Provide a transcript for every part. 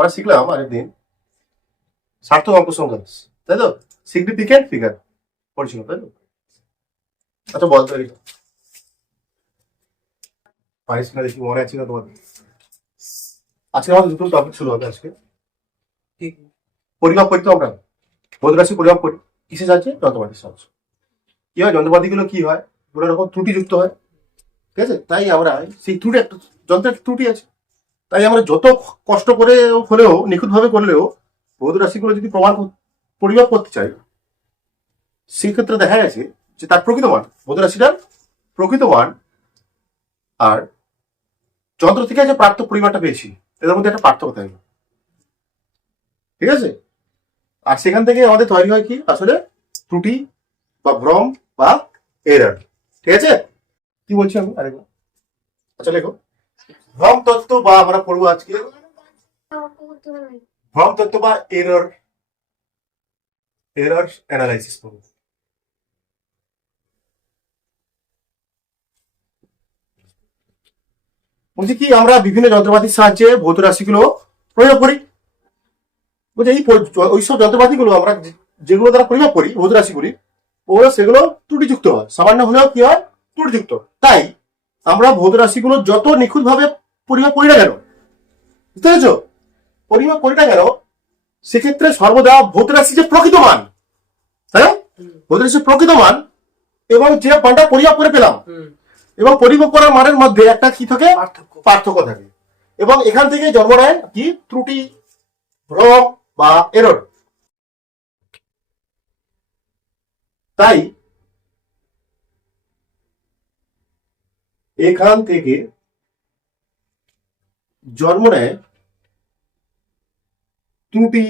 আমরা শিখলাম আগের দিন সার্থক অঙ্ক সংখ্যা, তাই তো? সিগনিফিকেন্ট ফিগার পড়ছিল, তাই তো? আচ্ছা বলতো পারিস না, দেখি মনে আছে না তোমার? আজকে আমাদের দুটো টপিক শুরু হবে আজকে। পরিমাপ করতে আমরা বোধ রাশি পরিমাপ করি কিসে সাহায্যে? যন্ত্রপাতির সাহায্যে। কি হয়, যন্ত্রপাতিগুলো কি হয়, বিভিন্ন রকম ত্রুটিযুক্ত হয়, ঠিক আছে? তাই আমরা সেই ত্রুটি, একটা যন্ত্রের ত্রুটি আছে, তাই আমরা যত কষ্ট করে হলেও নিখুঁতভাবে করলেও বোধ রাশিগুলো যদি পরিমাপ করতে চাই, সেক্ষেত্রে দেখা গেছে যে তার প্রকৃত মান, বোধ রাশিটার প্রকৃত মান আর যন্ত্র থেকে যে প্রাপ্ত পরিমাণটা পেয়েছি এদের মধ্যে একটা পার্থক্য থাকে, ঠিক আছে? আর সেখান থেকে আমাদের তৈরি হয় কি আসলে ত্রুটি বা ভ্রম বা এরার, ঠিক আছে? কি বলছি আমি আরেকবার, আচ্ছা লেখো। ভ্রম তত্ত্ব বা আমরা পড়বো আজকে ভ্রম তত্ত্ব বা এরর অ্যানালাইসিস করবো। বলছি কি, আমরা বিভিন্ন যন্ত্রপাতির সাহায্যে ভৌত রাশিগুলো প্রয়োগ করি। বলছি এই ওইসব যন্ত্রপাতিগুলো আমরা যেগুলো দ্বারা পরিমাপ করি ভৌত রাশিগুলি, ওগুলো সেগুলো ত্রুটিযুক্ত হয়, সামান্য হলেও কি হয়, ত্রুটিযুক্ত। তাই আমরা ভৌত রাশিগুলো যত নিখুঁত ভাবে পরিমাপ করি না কেন, বুঝতে পেরেছো? পরিমাপ করি না কেন, সেক্ষেত্রে সর্বদা ভৌত রাশি যে প্রকৃত মান, হ্যাঁ, ভৌত রাশির প্রকৃত মান এবং যে মানটা পরিমাপ করে পেলাম এবং পরিমাপ করার মানের মধ্যে একটা কি থাকে, পার্থক্য থাকে, এবং এখান থেকে জন্ম নেয় কি ত্রুটি, ভ্রম বা এরর। তাই এখান থেকে জন্ম নেয় ত্রুটি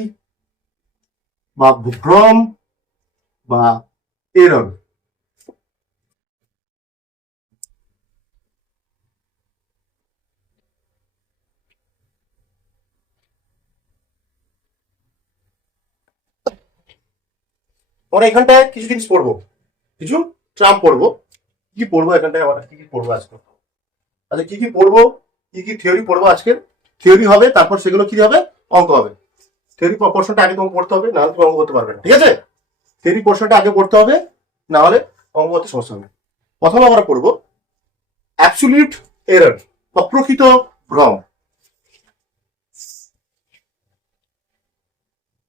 বা ভ্রম বা এরর। আমরা এখানটায় কিছু জিনিস পড়বো, কিছু ট্রাম পড়বো। কি পড়বো এখানটায়, আমরা কি কি পড়বো আজকে? আচ্ছা কি কি পড়বো, কি কি থিওরি পড়বো আজকে? থিওরি হবে, তারপর সেগুলো কি হবে, অঙ্ক হবে। থিওরি পোর্শনটা আগে তোমাকে পড়তে হবে, না হলে তুমি অঙ্ক করতে পারবে না, ঠিক আছে? থিওরি পোর্শনটা আগে পড়তে হবে, না হলে অঙ্ক করতে সমস্যা হবে। প্রথমে আমরা পড়বো অ্যাবসলিউট এরর বা প্রকৃত ভ্রম।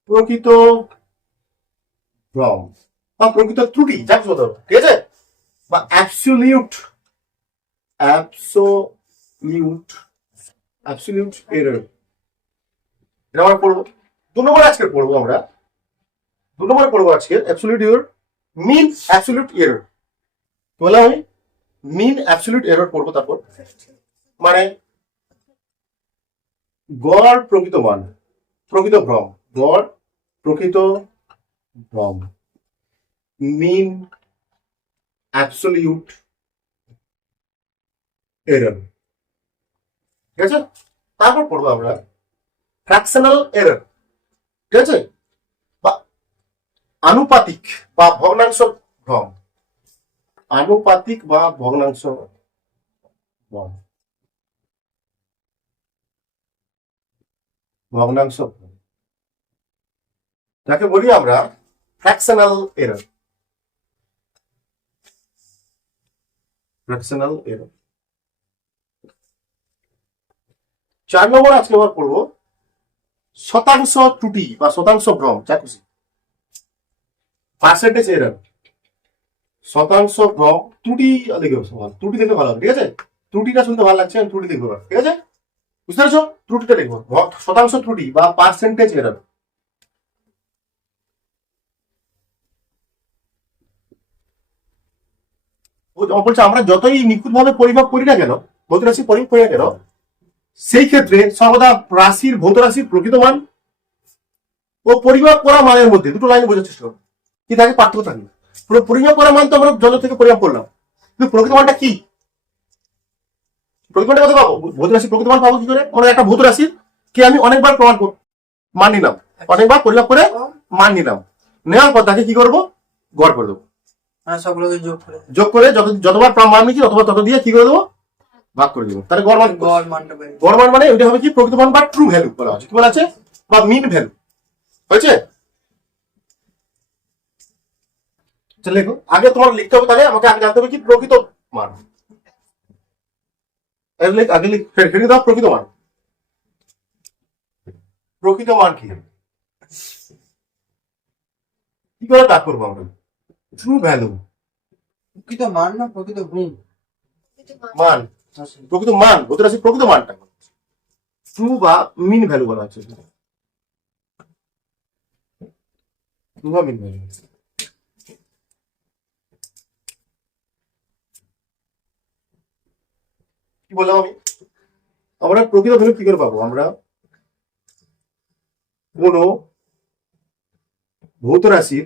প্রকৃত ভ্রম বা প্রকৃত ত্রুটি, যাকে বলতে হবে, ঠিক আছে? বা অ্যাবসলিউট এরর, এটা আমরা পড়বো। 2 নম্বর আজকে পড়বো আমরা, 2 নম্বরে পড়বো আজকে absolute error, mean absolute error. বললাম আমি মিন অ্যাবসলিউট এরর পড়বো। তারপর মানে গড় প্রকৃত মান, প্রকৃত ভ্রম, গড় প্রকৃত ভ্রম, মিন অ্যাবসলিউট এরর, ঠিক আছে? তারপর পড়বো আমরা ফ্র্যাকশনাল এরর, ঠিক আছে? বা আনুপাতিক বা ভগ্নাংশ ভ্রম, আনুপাতিক বা ভগ্নাংশ ভ্রম, ভগ্নাংশ ভ্রম, যাকে বলি আমরা ফ্র্যাকশনাল এরর। Fractional error. 4 নম্বর আজকে আবার পড়বো শতাংশ ত্রুটি বা শতাংশ ভ্রম, যা খুশি, পার্সেন্টেজ এরর। শতাংশ ভ্রম, ত্রুটি দেখবে, ত্রুটি দেখলে ভালো হবে, ঠিক আছে? ত্রুটিটা শুনতে ভালো লাগছে, আমি ত্রুটি দেখবো, ঠিক আছে? বুঝতে পেরেছো? ত্রুটিটা দেখবো, শতাংশ ত্রুটি বা পার্সেন্টেজ এরর। বলছে আমরা যতই নিখুঁত ভাবে পরিমাপ করি না কেন, ভৌত রাশি পরিমাপ করি না কেন, সেই ক্ষেত্রে সর্বদা রাশির, ভৌত রাশির প্রকৃত মান ও পরিমাপ করা মানের মধ্যে দুটো লাইন বোঝার চেষ্টা করো, কি থাকে, পার্থক্য থাকে। পরিমাপ করা মান তো আমরা যন্ত্র থেকে পরিমাপ করলাম, কিন্তু প্রকৃত মানটা কি, প্রকৃত মানটা কত পাবো? ভৌত রাশির প্রকৃত মান পাবো কি করে? মানে একটা ভৌত রাশির কি আমি অনেকবার মান নিলাম, অনেকবার পরিমাপ করে মান নিলাম, নেওয়ার পর তাকে কি করবো, গড় করে দেবো। সবগুলোকে যোগ করে যতবার মান নিচ্ছি ততবার তত দিয়ে কি করে দেবো, ভাগ করে দেবো, তাহলে গড় মান গড় মানটা বের গড় মান মানে ওইটা হবে কি প্রকৃত মান বা ট্রু ভ্যালু বলা হচ্ছে, কি বলা আছে, বা মিন ভ্যালু হয়েছে। আচ্ছা লেখো, আগে তোমার লিখতে হবে, তাহলে আমাকে আগে জানতে হবে কি প্রকৃত মান। আগে লিখে দাও প্রকৃত মান। প্রকৃত মান কি, কি করে কাজ করবো আমরা, ট্রু ভ্যালু প্রকৃত মান না প্রকৃত গুণ? মান, প্রকৃত মান বলতে আছে প্রকৃত মানটা, ট্রু বা মিন ভ্যালু বলা হচ্ছে, ট্রু বা মিন ভ্যালু। কি বললাম আমি, আমরা প্রকৃত ভ্যালু কি করে পাবো, আমরা কোন ভৌত রাশির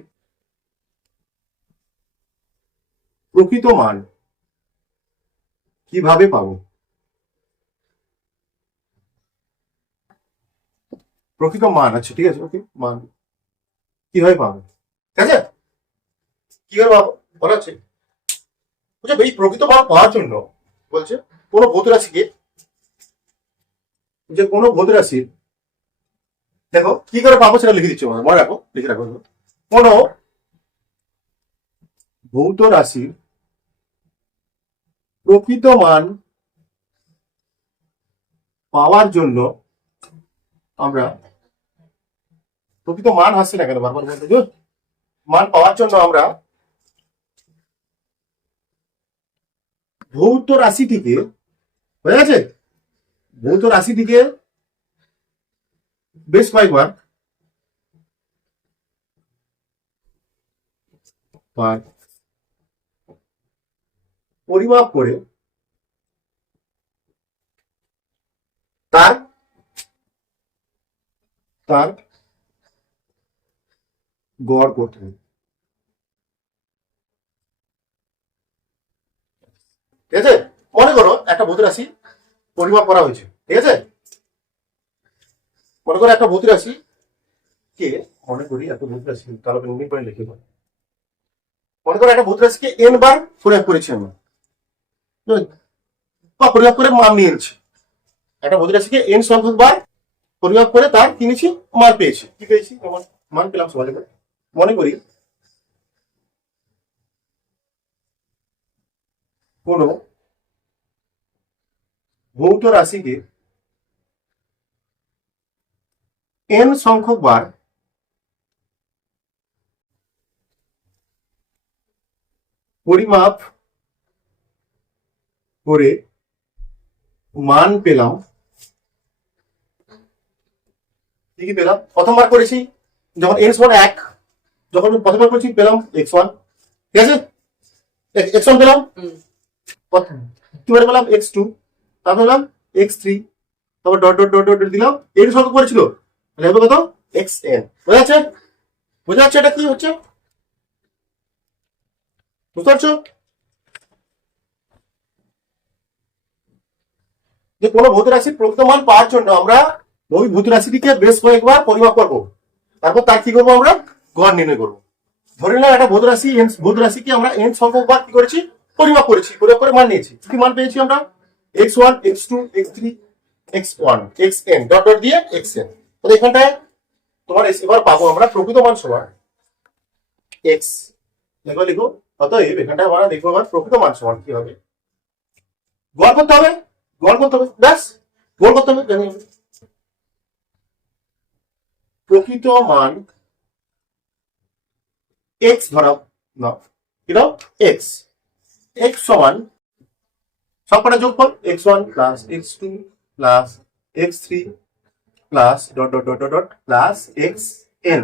প্রকৃত মান কিভাবে পাবো, প্রকৃত মান, আচ্ছা ঠিক আছে, ওকে, মান কিভাবে পাবো, ঠিক আছে, কিভাবে পাবো বলা হচ্ছে। বুঝছো, এই প্রকৃত মান পাওয়ার জন্য বলছে কোন ভৌত রাশিকে, যে কোন ভৌত রাশির, দেখো কি করে পাবো সেটা লিখে দিচ্ছি, মনে রাখো, লিখে রাখো, কোন ভৌত রাশির প্রকৃত মান পাওয়ার জন্য আমরা, প্রকৃত মান আসছে না কেন বারবার বলতে, মান পাওয়ার জন্য আমরা ভৌত রাশিটিকে, হয়ে গেছে, ভৌত রাশিটিকে বেশ কয়েকবার পরিমাপ করে তার তার গড় করতে হবে, ঠিক আছে। মনে করো একটা ভৌত রাশি পরিমাপ করা হয়েছে, ঠিক আছে, মনে করো একটা ভৌত রাশি কে, মনে করি একটা ভৌত রাশি, তাহলে ইউনিট পয়েন্ট লিখে দেবো। মনে করো একটা ভৌত রাশিকে n বার পরিমাপ করেছি আমি, বা পরিমাপ করে মান নিয়ে এনেছি, একটা ভৌত রাশিকে n সংখ্যক বার পরিমাপ করে তার কিনেছি, মান পেয়েছি, কি পেয়েছি, যেমন মান পেলাম সমাজে করে। মনে করি কোন ভৌত রাশিকে n সংখ্যক বার পরিমাপ করে মান পেলাম, কি কি পেলাম, প্রথমবার করেছি যখন n সমান 1, যখন প্রথমবার করেছি পেলাম x1, ঠিক আছে, x1 পেলাম, দুবারে পেলাম x2, তারপর পেলাম x3, তারপর ডট ডট ডট ডট দিলাম, n সংখ্যক করেছিল, তাহলে হবে কত, xn। বোঝা যাচ্ছে, বোঝা যাচ্ছে এটা কি হচ্ছে, বুঝতে পারছো, যে কোনো ভৌত রাশির প্রকৃত মান পাওয়ার জন্য আমরা ওই ভৌত রাশিটিকে বেশ কয়েকবার পরিমাপ করবো, তারপর তার কি করবো, আমরা গড় নির্ণয় করবো। ধরে নিলাম একটা ভৌত রাশিকে আমরা n সংখ্যক বার কি করেছি, পরিমাপ করেছি, পরিমাপ করে মান নিয়েছি, কি মান পেয়েছি আমরা, x1 x2 x3 x1 xn dot dot দিয়ে xn। তাহলে এখানটায় তোমার এবার পাবো আমরা প্রকৃত মান সমান x, দেখো লিখো, অতএব এখানটায় আমরা দেখবো আবার প্রকৃত মান সমান কি হবে, গড় করতে হবে, গড় করতে হবে, ব্যাস, গড় করতে হবে, জানি আমি। প্রকৃত মান x ধরা না, এটা x, x সমান সবকটা যোগফল x1 plus x2 plus x3 plus dot dot dot dot plus xn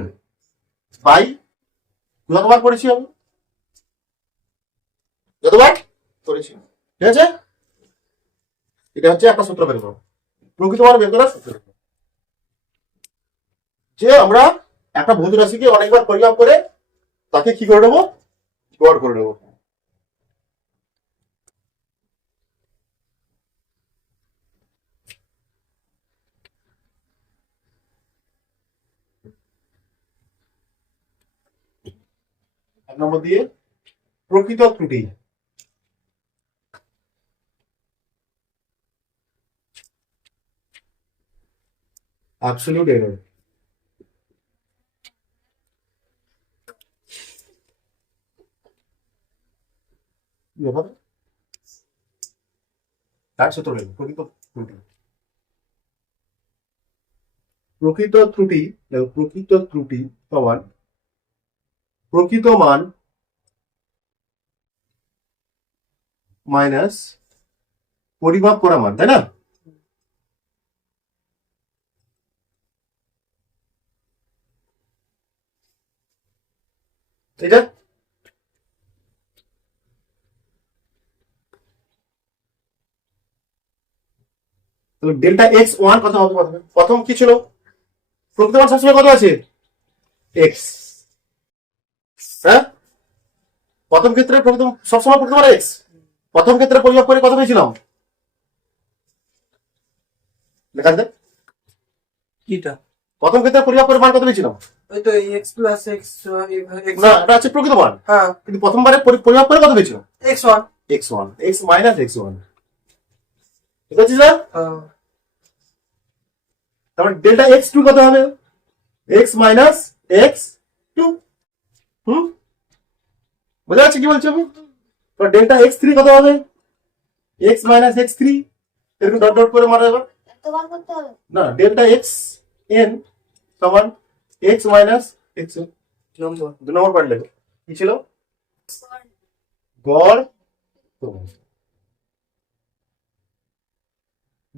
by যতবার করেছি আমি, যতবার করেছি, ঠিক আছে, এটা হচ্ছে একটা সূত্র বের করো, প্রকৃত মান বের করার সূত্র, যে আমরা একটা ভৌত রাশিকে অনেকবার পরিমাপ করে তাকে কি করে নেবো, গড় করে নেবো। এক নম্বর দিয়ে প্রকৃত ত্রুটি, অ্যাবসলিউট এরর। কি হবে? তার সূত্র নেই, প্রকৃত ত্রুটি। প্রকৃত ত্রুটি, দেখো, প্রকৃত ত্রুটি সমান প্রকৃত মান মাইনাস পরিমাপ করা মান, তাই না? এটা ডেল্টা এক্স ওয়ান কত হবে প্রথমে? প্রথম কি ছিল? প্রকৃত মান সবসময় কত আছে? এক্স। হ্যাঁ, প্রথম ক্ষেত্রে প্রকৃত সবসময় প্রকৃত মান এক্স। প্রথম ক্ষেত্রে পরিমাপ করে কত পেয়েছিলাম? লেখা আছে? কিটা? প্রথম ক্ষেত্রে পরিমাপ করে মান কত পেয়েছিলাম? ওই তো এক্স প্লাস এক্স না, এটা আছে প্রকৃত মান। হ্যাঁ, কিন্তু প্রথমবারে পরিমাপ করে কত পেয়েছিলাম? X one. X one, X minus X one, ঠিক আছে স্যার? তারপর ডেল্টা এক্স টু কত হবে? X minus X two. হুম, বোঝা যাচ্ছে কি বলছি আমি? তো ডেল্টা এক্স থ্রি কত হবে? এক্স মাইনাস এক্স থ্রি, এরকম ডট ডট করে মারা যাবে। না, ডেল্টা এক্স এন সমান এক্স মাইনাস এক্স এন। নম্বর 2 নম্বর পার্ট লেখো। কি ছিল? গড়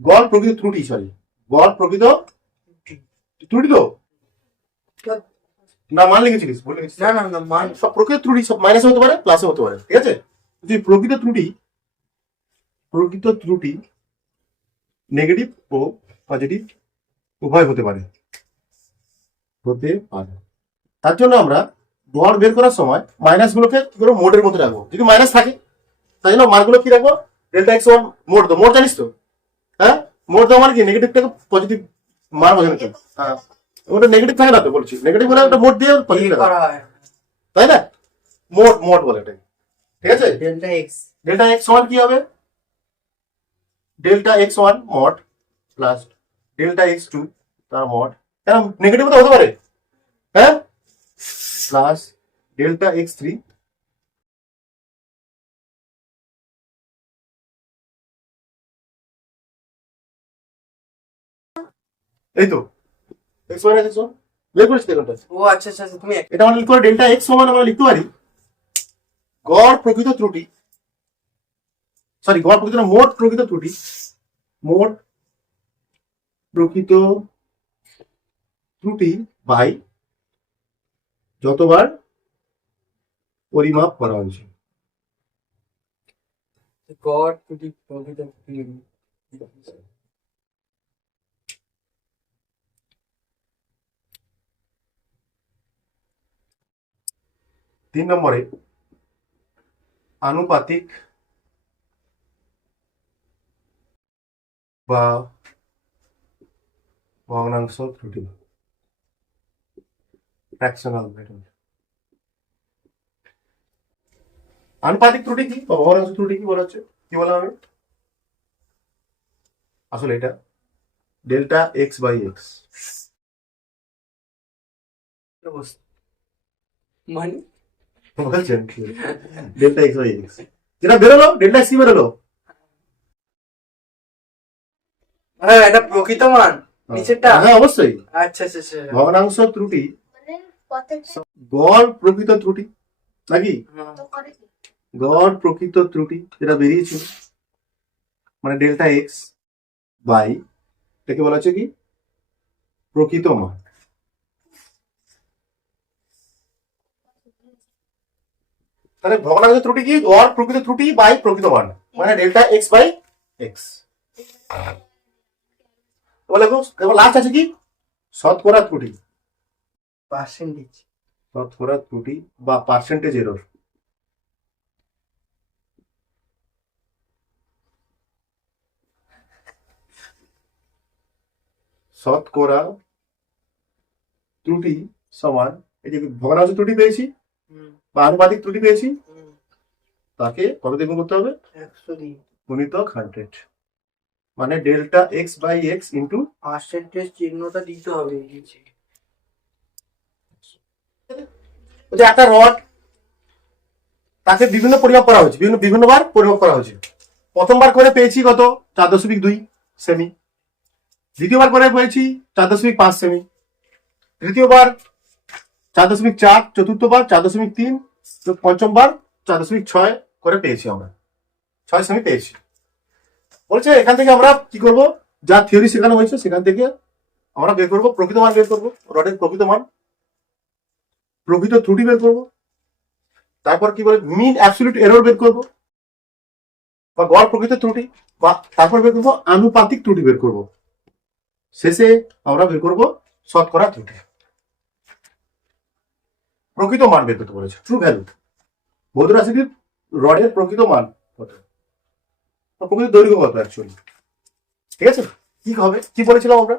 গড় প্রকৃত ত্রুটি, সরি, গড় প্রকৃত ত্রুটি তো না, মান লিখেছিলিস, ভুল লিখেছিস। না না না মান সব প্রকৃত ত্রুটি সব মাইনাসে হতে পারে, প্লাসে হতে পারে, ঠিক আছে? যদি প্রকৃত ত্রুটি নেগেটিভ ও পজিটিভ উভয় হতে পারে, তার জন্য আমরা গড় বের করার সময় মাইনাস গুলোকে কি করবো? মোডের মধ্যে রাখবো। যদি মাইনাস থাকে তাই জন্য মানগুলো কি রাখবো? ডেল্টা এক্স ওয়ান মোড, তো মোড জানিস তো? হ্যাঁ, মোড দেওয়া মানে কি? নেগেটিভটাকে পজিটিভ মান বোঝানো তো। হ্যাঁ, ওটা নেগেটিভ থাকে না তো, বলছি নেগেটিভ হলে ওটা মোড দিয়ে পজিটিভ করা হয় তাই না? মোড মোড বলে এটাকে, ঠিক আছে? Delta x. Delta x one কি হবে? Delta x one mod plus delta x two তার মড, কেন নেগেটিভ তো হতে পারে, হ্যাঁ, প্লাস ডেল্টা এক্স থ্রি এই তো এক্স মাইনাস এক্স ওয়ান বের করেছি দেখুন। ও আচ্ছা আচ্ছা আচ্ছা, তুমি এটা আমরা লিখতে পারি ডেল্টা এক্স সমান আমরা লিখতে পারি গড় প্রকৃত ত্রুটি, সরি গড় প্রকৃত না, মোট প্রকৃত ত্রুটি, মোট প্রকৃত ত্রুটি বাই যতবার পরিমাপ করা হয়েছে। গড টুটি প্রকৃত ত্রুটি। 3 নম্বরে আনুপাতিক বা ভগ্নাংশ ত্রুটি, ফ্র্যাকশনাল মেথড। আনুপাতিক ত্রুটি কি বা ভগ্নাংশ ত্রুটি কি বলা হচ্ছে? কি বলা হবে? আসলে এটা ডেল্টা এক্স বাই এক্স মানে বলছেন, ডেল্টা এক্স বাই এক্স যেটা বেরোলো, ডেল্টা এক্স কি বেরোলো? হ্যাঁ, এটা প্রকৃত মান নিচেরটা। হ্যাঁ অবশ্যই, আচ্ছা আচ্ছা আচ্ছা। ভগ্নাংশ ত্রুটি গড় প্রকৃত ত্রুটি নাকি? হ্যাঁ। গড় প্রকৃত ত্রুটি যেটা বেরিয়েছিল মানে ডেল্টা এক্স বাই, এটাকে বলা হচ্ছে কি? প্রকৃত মান। তাহলে ভগ্নাংশ ত্রুটি কি? গড় প্রকৃত ত্রুটি বাই প্রকৃত মান, মানে ডেল্টা এক্স বাই এক্স। এবার লাস্ট আছে কি? শতকরা ত্রুটি, পার্সেন্টেজ। শতকরা ত্রুটি বা পার্সেন্টেজ এরর। শতকরা ত্রুটি সমান, এই যে ভগ্নাংশ ত্রুটি পেয়েছি বা আনুপাতিক ত্রুটি পেয়েছি, তাকে কত দিয়ে গুণ করতে হবে? 100 দিয়ে। গুণিতক 100। মানে delta x by x into percentage চিহ্নটা দিতে হবে নিচে। একটা রড, তাকে বিভিন্ন পরিমাপ করা হয়েছে, বিভিন্নবার পরিমাপ করা হয়েছে। প্রথমবার করে পেয়েছি কত 4.2 সেমি, দ্বিতীয়বার করে পেয়েছি 4.5 সেমি, তৃতীয়বার 4.4, চতুর্থবার 4.3, পঞ্চমবার 4.6 করে পেয়েছি আমরা, 6 সেমি পেয়েছি। বলছে এখান থেকে আমরা কি করব, যা থিওরি শেখানো হয়েছে সেখান থেকে আমরা বের করবো প্রকৃত মান, বের করবো রডের প্রকৃত মান, প্রকৃত ত্রুটি বের করবো, তারপর কি বলে মিন অ্যাবসলিউট এরর বের করবো বা গড় প্রকৃত ত্রুটি, বা তারপর বের করবো আনুপাতিক ত্রুটি বের করবো, শেষে আমরা বের করবো শতকরা ত্রুটি। প্রকৃত মান বের করতে বলেছে, ট্রু ভ্যালু, ভৌত রাশিটির রডের প্রকৃত মান কত, প্রকৃত দৈর্ঘ্য কত অ্যাকচুয়ালি। ঠিক আছে, কি হবে, কি বলেছিলাম আমরা,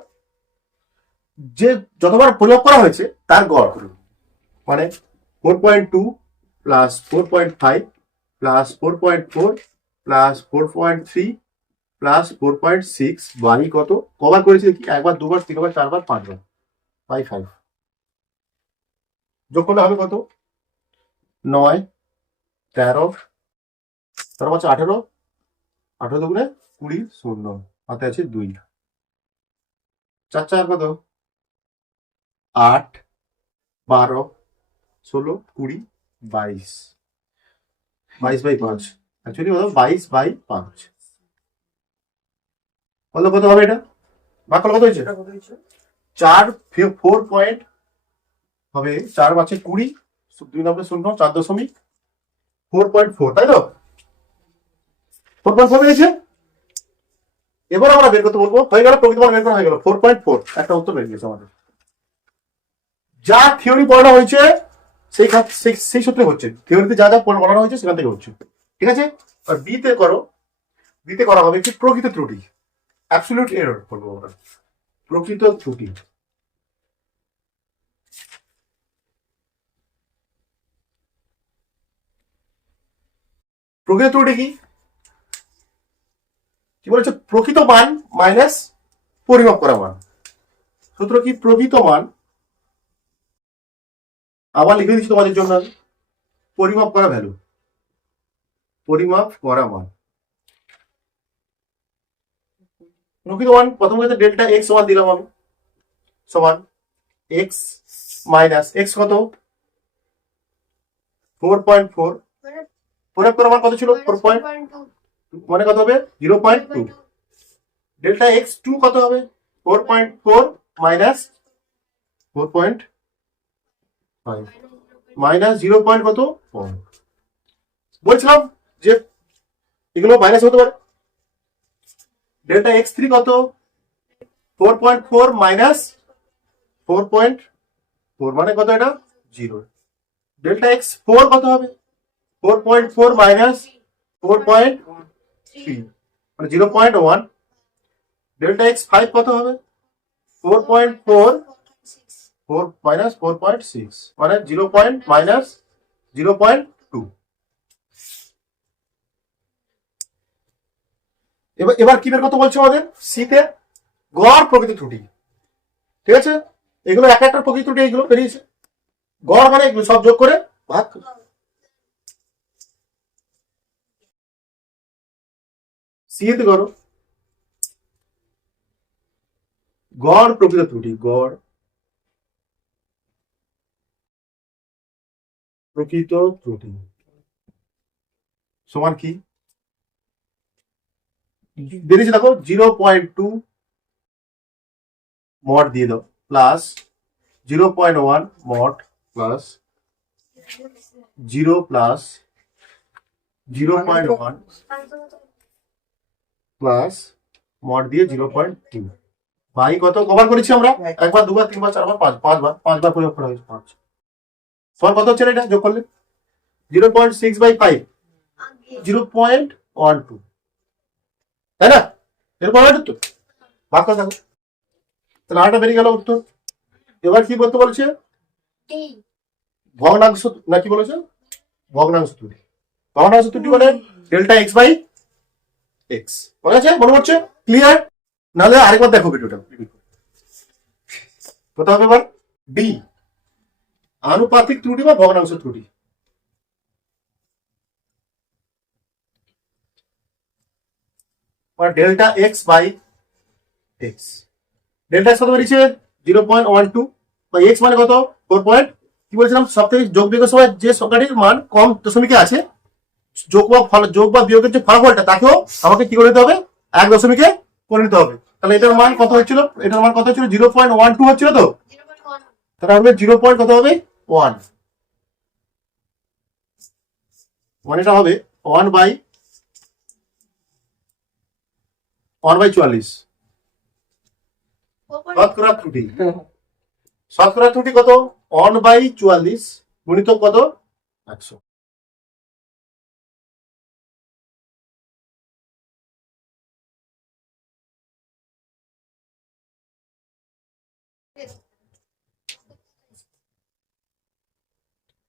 যে যতবার পরিমাপ করা হয়েছে তার গড় করুন, মানে 4.2 plus 4.5 plus 4.4 plus 4.3 plus 4.6 by কত, কবার করেছি দেখি, একবার, দুবার, তিনবার, চারবার, পাঁচবার, বাই 5, যোগ করলে হবে কত, 9, 13, 13 18, 18 দুগুণে 20, 0 হাতে আছে 2, 4 4 কত, 8, 12, 16, 20, 22, 22 বাই 5, অ্যাকচুয়ালি বলো 22 বাই 5, বলো কত হবে এটা, ভাগ করলে কত হয়েছে, 4 4 পয়েন্ট হবে, 4 আছে 20, 2 9 0, 4.4, তাই তো 4.4 পেয়েছে। এবার আমরা বের করতে বলবো, হয়ে গেল প্রকৃত মান বের করা হয়ে গেল 4.4, একটা উত্তর বের গেছে আমাদের, যা থিওরি পড়ানো হয়েছে সেই সূত্রে হচ্ছে, থিওরিতে যা যা পড়ানো হয়েছে সেখান থেকে হচ্ছে। ঠিক আছে, আর বিতে করো, বিতে করা হবে কি প্রকৃত ত্রুটি, অ্যাবসলিউট এরর বলবো আমরা, প্রকৃত ত্রুটি। প্রকৃত ত্রুটি কি বলেছে, প্রকৃত মান মাইনাস পরিমাপ করা মান, সূত্র কি, প্রকৃত মান, আবার লিখে দিচ্ছি তোমাদের জন্য, পরিমাপ করা ভ্যালু, পরিমাপ করা মান, প্রকৃত মান প্রথম ক্ষেত্রে ডেল্টা এক্স সমান দিলাম আমি, সমান এক্স মাইনাস এক্স কত 4.4, পরিমাপ করা মান কত ছিল 4.2, মানে কত হবে 0.2, ডেল্টা এক্স 2 কত হবে 4.4 মাইনাস 4.5 মাইনাস 0. কত 1, বলছিলাম যে এগুলো মাইনাস হতে পারে, ডেল্টা এক্স 3 কত 4.4 মাইনাস 4.4 মানে কত, এটা 0, ডেল্টা এক্স 4 কত হবে 4.4 মাইনাস 4.3 মানে 0.1, ডেল্টা এক্স 5 কত হবে 4.4 মাইনাস 4.6 মানে 0. মাইনাস 0.2। এবার কি বের করতে বলছে আমাদের, সিতে গড় প্রকৃত ত্রুটি। ঠিক আছে, এগুলো এক একটা প্রকৃত ত্রুটি, এগুলো বেরিয়েছে, গড় মানে এগুলো সব যোগ করে ভাগ, সিতে করো গড় প্রকৃত ত্রুটি, গড় প্রকৃত ত্রুটি সমান কি, বেরিয়েছে দেখো 0.2 মড দিয়ে দাও plus 0.1 mod plus 0 plus 0.1 plus mod দিয়ে 0.2 বাই কত, কভার করেছি আমরা, একবার, দুবার, তিনবার, চারবার, পাঁচবার প্রয়োগ করা হয়েছে, 5 সমান কত হচ্ছে এটা যোগ করলে 0.6 বাই 5, 0.12, তাই না, এরকম হবে তো ভাগ করে থাকো, তাহলে আটা বেরিয়ে গেল উত্তর। এবার কি বলতে বলছে, ভগ্নাংশ না কি বলেছে, ভগ্নাংশ ত্রুটি, ভগ্নাংশ ত্রুটি মানে ডেল্টা এক্স বাই এক্স। মনে আছে? মনে পড়ছে? ক্লিয়ার? নাহলে আরেকবার দেখো ভিডিওটা। কত হবে এবার? ডি আনুপাতিক ত্রুটি বা ভগ্নাংশ ত্রুটি। Delta x by x. Delta x কত বেরিয়েছে? 0.12 বা এক্স মানে কত? 4 কি বলছিলাম, সব থেকে যোগ বিয়োগের সময় যে সংখ্যাটির মান কম দশমিকে আছে, যোগ বা বিয়োগের যে ফলাফলটা তাকেও আমাকে কি করে নিতে হবে? 1 দশমিকে করে নিতে হবে। তাহলে এটার মান কত হচ্ছিল? এটার মান কত হচ্ছিল? 0.12 হচ্ছিল তো, তাহলে হবে 0. কত হবে? 1। মানে এটা হবে 1/44। শতকরা ত্রুটি, শতকরা ত্রুটি কত? 1/44 গুণিতক কত? 100।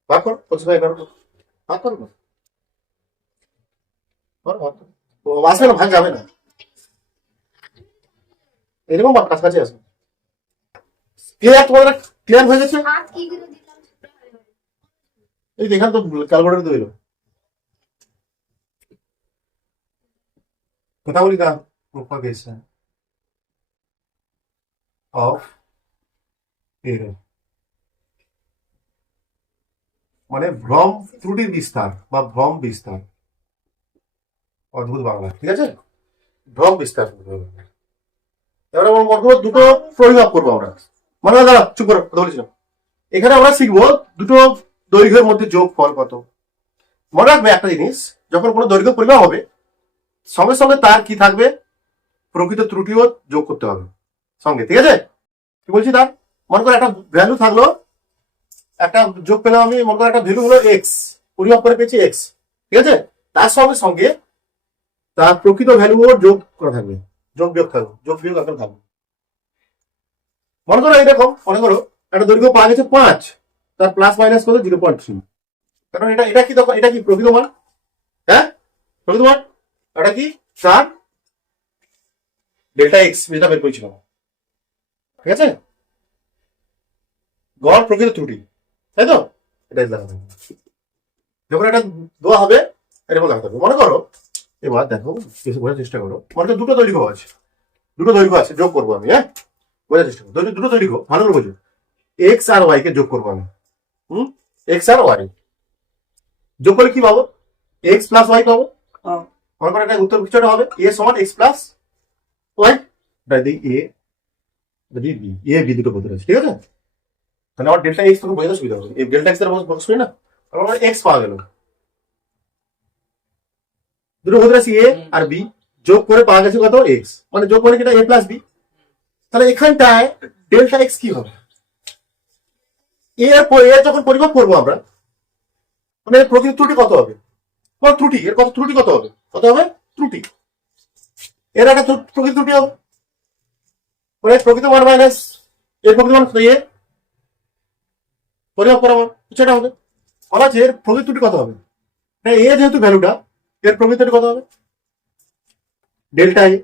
ভাগ করো, 25/11 ভাগ করো না। করো, ভাগ করো। ও আসবে না, ভাগ যাবে না, এরকম কাছাকাছি আসবে। ক্লিয়ার? তোমাদের ক্লিয়ার হয়ে গেছে? এই দেখান তো, ক্যালকুলেটর তো এলো। কথা বলি না, propagation of error মানে ভ্রম ত্রুটির বিস্তার বা ভ্রম বিস্তার। অদ্ভুত বাংলা, ঠিক আছে? ভ্রম বিস্তার। এবার আমরা মনে করবো দুটো পরিমাপ করবো আমরা। মনে হয়, দাঁড়া চুপ করো, কথা বলছিলাম। এখানে আমরা শিখবো দুটো দৈর্ঘ্যের মধ্যে যোগ ফল কত। মনে রাখবে একটা জিনিস, যখন কোনো দৈর্ঘ্য পরিমাপ হবে সঙ্গে সঙ্গে তার কি থাকবে? প্রকৃত ত্রুটিও যোগ করতে হবে সঙ্গে, ঠিক আছে? কি বলছি তার? মনে করো একটা ভ্যালু থাকলো, একটা যোগ পেলাম আমি, মনে করো একটা ভ্যালু হলো এক্স, পরিমাপ করে পেয়েছি এক্স, ঠিক আছে? তার সঙ্গে সঙ্গে তার প্রকৃত ভ্যালু যোগ করা থাকবে, যোগ বিয়োগ থাকবে, যোগ বিয়োগ আকার থাকবে। মনে করো এইরকম, মনে করো একটা দৈর্ঘ্য পাওয়া গেছে 5, তার প্লাস মাইনাস কত? 0.3। কারণ এটা এটা কি তখন, এটা কি প্রকৃত মান? হ্যাঁ, প্রকৃত মান। এটা কি? তার ডেল্টা এক্স যেটা বের করেছিলাম, ঠিক আছে? গড় প্রকৃত ত্রুটি, তাই তো? এটাই দেখা থাকবে যখন এটা দেওয়া হবে, এরকম দেখা থাকবে। মনে করো এবার দেখো, কিছু বোঝার চেষ্টা করো। মনে করো দুটো দৈর্ঘ্য আছে, দুটো দৈর্ঘ্য আছে, যোগ করবো আমি। হ্যাঁ, বোঝার চেষ্টা করো। দুটো দৈর্ঘ্য ভালো করে বোঝো। এক্স আর ওয়াই কে যোগ করবো আমি। এক্স আর ওয়াই যোগ করলে কি পাবো? এক্স প্লাস ওয়াই পাবো। মনে করো এটা উত্তর কিছুটা হবে এ সমান এক্স প্লাস ওয়াই। এটা দিই এ, বি, এ বি দুটো বলতে রয়েছে, ঠিক আছে? তাহলে আমার ডেল্টা এক্স তোকে বোঝাতে সুবিধা হবে। এই ডেল্টা এক্স এর বক্স করি না, আমার এক্স পাওয়া গেল। দুটো বলতে রয়েছে এ আর বি, যোগ করে পাওয়া গেছে কত? এক্স। মানে যোগ করে কিনা এ প্লাস বি। তাহলে এখানটায় ডেল্টা এক্স কি হবে? এর যখন পরিমাপ করবো আমরা, মানে এর প্রকৃত ত্রুটি কত হবে? কত ত্রুটি, এর কত ত্রুটি কত হবে? কত হবে ত্রুটি? এর একটা প্রকৃত ত্রুটি হবে, মানে প্রকৃত মান মাইনাস এর প্রকৃত মান এ পরিমাপ করা মান, সেটা হবে। বলা আছে এর প্রকৃত ত্রুটি কত হবে? এ যেহেতু ভ্যালুটা, এর প্রকৃত ত্রুটি কত হবে? ডেল্টা এ।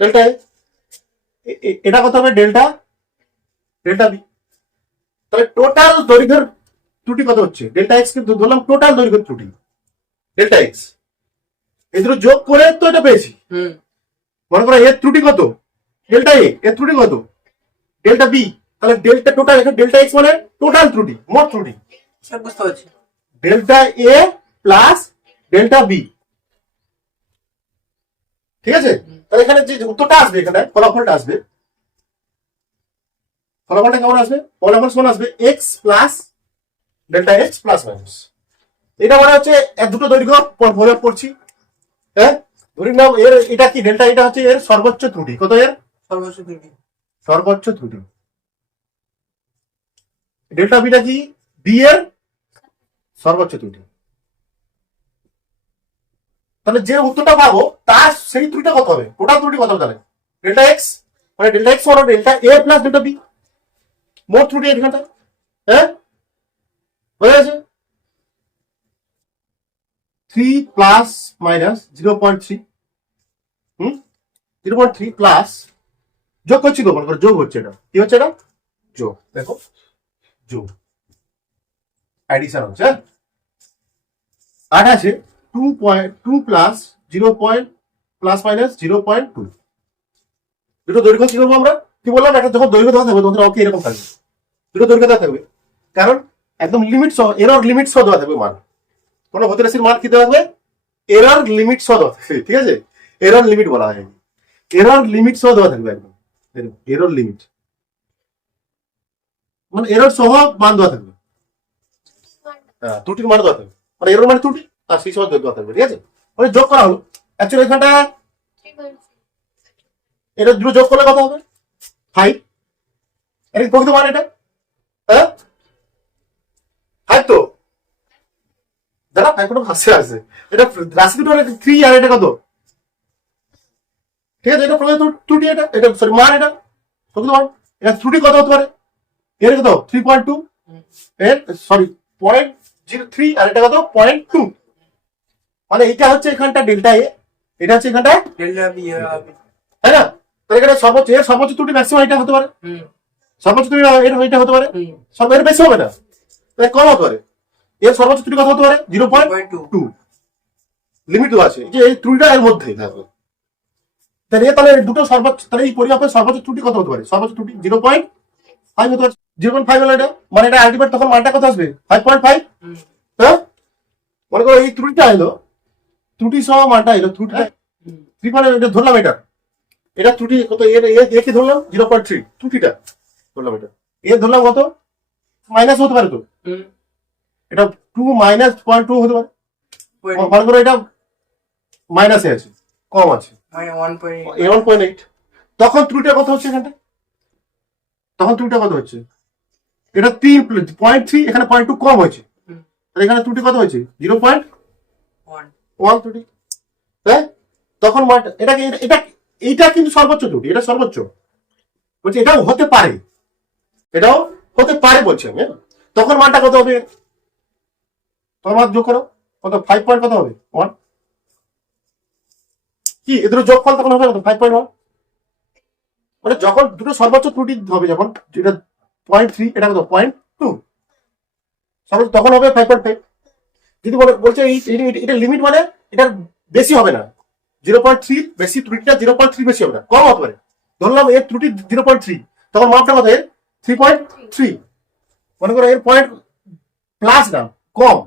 ডেল্টা এ, এটা কত হবে? Delta delta B. তাহলে টোটাল দৈর্ঘ্যের ত্রুটি কত হচ্ছে? ডেল্টা এক্স কিন্তু ধরলাম টোটাল দৈর্ঘ্যের ত্রুটি, ডেল্টা এক্স। এই দুটো যোগ করে তো এটা পেয়েছি। মনে করো এর ত্রুটি কত? Delta A. এর ত্রুটি কত? Delta B. তাহলে ডেল্টা টোটাল, ডেল্টা এক্স মানে টোটাল ত্রুটি, মোট ত্রুটি। বুঝতে পারছি। Delta A plus delta B, ঠিক আছে? তাহলে এখানে যে উত্তরটা আসবে, এখানে ফলাফলটা আসবে, ফলাফলটা কেমন আসবে? ফলাফল সমান আসবে x plus delta x plus minus. এটা মানে হচ্ছে দুটো দৈর্ঘ্য প্রয়োগ করছি। হ্যাঁ, ধরে নাও এর এটা কি ডেল্টা, এটা হচ্ছে এর সর্বোচ্চ ত্রুটি। কত এর? সর্বোচ্চ ত্রুটি। সর্বোচ্চ ত্রুটি। ডেল্টা বিটা কি? বি এর সর্বোচ্চ ত্রুটি। তাহলে যে উত্তরটা পাবো তার সেই ত্রুটিটা কত হবে? টোটাল ত্রুটি কত হবে? তাহলে ডেল্টা এক্স মানে ডেল্টা এক্স মানে delta A plus delta B, মোট ত্রুটি এখানটা। হ্যাঁ, বোঝা গেছে? 3 প্লাস মাইনাস 0.3 0.3 প্লাস যোগ করছি তো, মনে করো যোগ হচ্ছে, এটা কি হচ্ছে, এটা যোগ, দেখো যোগ অ্যাডিশন হচ্ছে, আর আছে 2.2 প্লাস 0. Plus minus 0.2। দুটো দৈর্ঘ্য কি করবো আমরা, কি বললাম, একটা যখন দৈর্ঘ্য দেওয়া থাকবে তখন ওকে এরকম থাকবে, দুটো দৈর্ঘ্য দেওয়া থাকবে, কারণ একদম লিমিট সহ, এরর লিমিট সহ দেওয়া থাকবে মান, কোনো ভৌত রাশির মান কি দেওয়া থাকবে, এরর লিমিট সহ দেওয়া থাকবে, ঠিক আছে, এরর লিমিট বলা হয়, এরর লিমিট সহ দেওয়া থাকবে একদম, এরর লিমিট মানে এরর সহ মান দেওয়া থাকবে, হ্যাঁ ত্রুটির মান দেওয়া থাকবে, মানে এরর মানে ত্রুটি, আর সেই সময় দেওয়া থাকবে, ঠিক আছে, মানে যোগ করা হলো, অ্যাকচুয়ালি এখানটা এটা দুটো যোগ করলে কত হবে, 5, এটা কি প্রকৃত মান, এটা হ্যাঁ 5 তো দাঁড়া, 5 কোনো হাসছে আছে, এটা রাশি দুটো 3 আর এটা কত, ঠিক আছে, এটা প্রকৃত ত্রুটি, এটা এটা সরি মান, এটা প্রকৃত মান, এটা ত্রুটি কত হতে পারে, এর কত 3.2, এর সরি 0.03, আর এটা কত 0.2, মানে এটা হচ্ছে এখানটা ডেল্টা এ, এটা হচ্ছে এখানটা, ডেল্টা বি হবে। তাই না, তাহলে এখানে সর্বোচ্চ, এর সর্বোচ্চ ত্রুটি ম্যাক্সিমাম এটা হতে পারে, সর্বোচ্চ ত্রুটি এটা হতে পারে, সর্ব এর বেশি হবে না, তাহলে কম হতে পারে, এর সর্বোচ্চ ত্রুটি কত হতে পারে 0.2, লিমিট দেওয়া আছে যে এই ত্রুটিটা এর মধ্যে থাকবে, তাহলে দুটো সর্বোচ্চ, তাহলে এই পরিমাপের সর্বোচ্চ ত্রুটি কত হতে পারে, সর্বোচ্চ ত্রুটি 0.5 হতে পারে, 0.5 হলো এটা, মানে এটা আলটিমেট তখন মানটা কত আসবে 5.5, হ্যাঁ মনে করো এই ত্রুটিটা এলো, ত্রুটি সহ মানটা এলো, ত্রুটিটা 3 মানে এটা ধরলাম, এটা ত্রুটি কত, এর কি ধরলাম 0.3, ত্রুটিটা ধরলাম, এটা এর ধরলাম কত, মাইনাস হতে পারে তো, এটা 2 মাইনাস 0.2 হতে পারে, মনে করো এটা মাইনাসে আছে, কম আছে 1.8, তখন ত্রুটিটা কত হচ্ছে এখানটা, তখন ত্রুটিটা কত হচ্ছে, এটা 3.3, এখানে 0.2 কম হয়েছে, তাহলে এখানে ত্রুটি কত হয়েছে 0.1 ত্রুটি, হ্যাঁ তখন মানটা এটা এইটা কিন্তু সর্বোচ্চ ত্রুটি, এটা সর্বোচ্চ বলছি, এটাও হতে পারে, এটাও হতে পারে বলছি আমি, তখন মানটা কত হবে, তোমার মান যোগ করো কত, 5 পয়েন্ট কত হবে 1, কি এদের যোগফল তখন হবে কত 5.1, মানে যখন দুটো সর্বোচ্চ ত্রুটি হবে, যখন যেটা 0.3 এটা কত 0.2 সর্বোচ্চ, তখন হবে 5.5, যদি বলছে এটা লিমিট, মানে এটার বেশি হবে না, 0.3 বেশি, ত্রুটিটা 0.3 বেশি হবে না, কম হতে পারে, ধরলাম এর ত্রুটি 0.3, তখন মাপটা কত এর 3.3, মনে করো এর পয়েন্ট প্লাস না কম,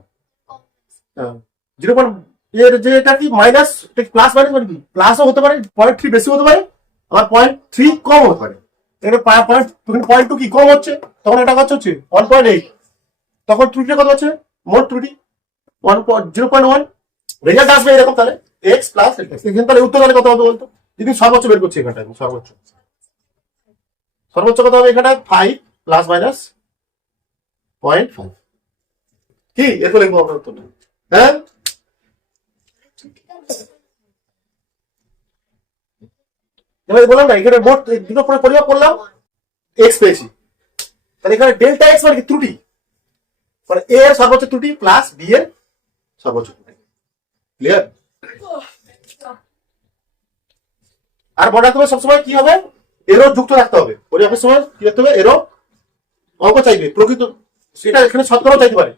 0. এর যে এটা কি মাইনাস, প্লাস মাইনাস মানে কি, প্লাসও হতে পারে, 0.3 বেশি হতে পারে, আবার 0.3 কম হতে পারে, এটা 0.2 কি কম হচ্ছে, তখন এটা কত হচ্ছে 1.8, তখন ত্রুটিটা কত হচ্ছে, মোট ত্রুটি 0.1, রেজাল্ট আসবে এরকম, তাহলে এক্স প্লাস এখানে, তাহলে উত্তর তাহলে কত হবে বলতো, যদি সর্বোচ্চ বের করছি এখানটা, সর্বোচ্চ কত হবে এখানটা 5 প্লাস মাইনাস 0.5, কি এরপর লিখবো আমরা উত্তরটা, হ্যাঁ এবার বললাম না, এখানে মোট দুটো পরিমাপ করলাম, এক্স পেয়েছি, তাহলে এখানে ডেল্টা এক্স মানে কি ত্রুটি, মানে এ এর সর্বোচ্চ ত্রুটি প্লাস বি এর সর্বোচ্চ ত্রুটি, ক্লিয়ার, আর মনে রাখতে হবে সবসময় কি হবে, এরো যুক্ত রাখতে হবে, পরিমাপের সময় কি রাখতে হবে, এরো অঙ্ক চাইবে, প্রকৃত সেটা এখানে শতকরাও চাইতে পারে,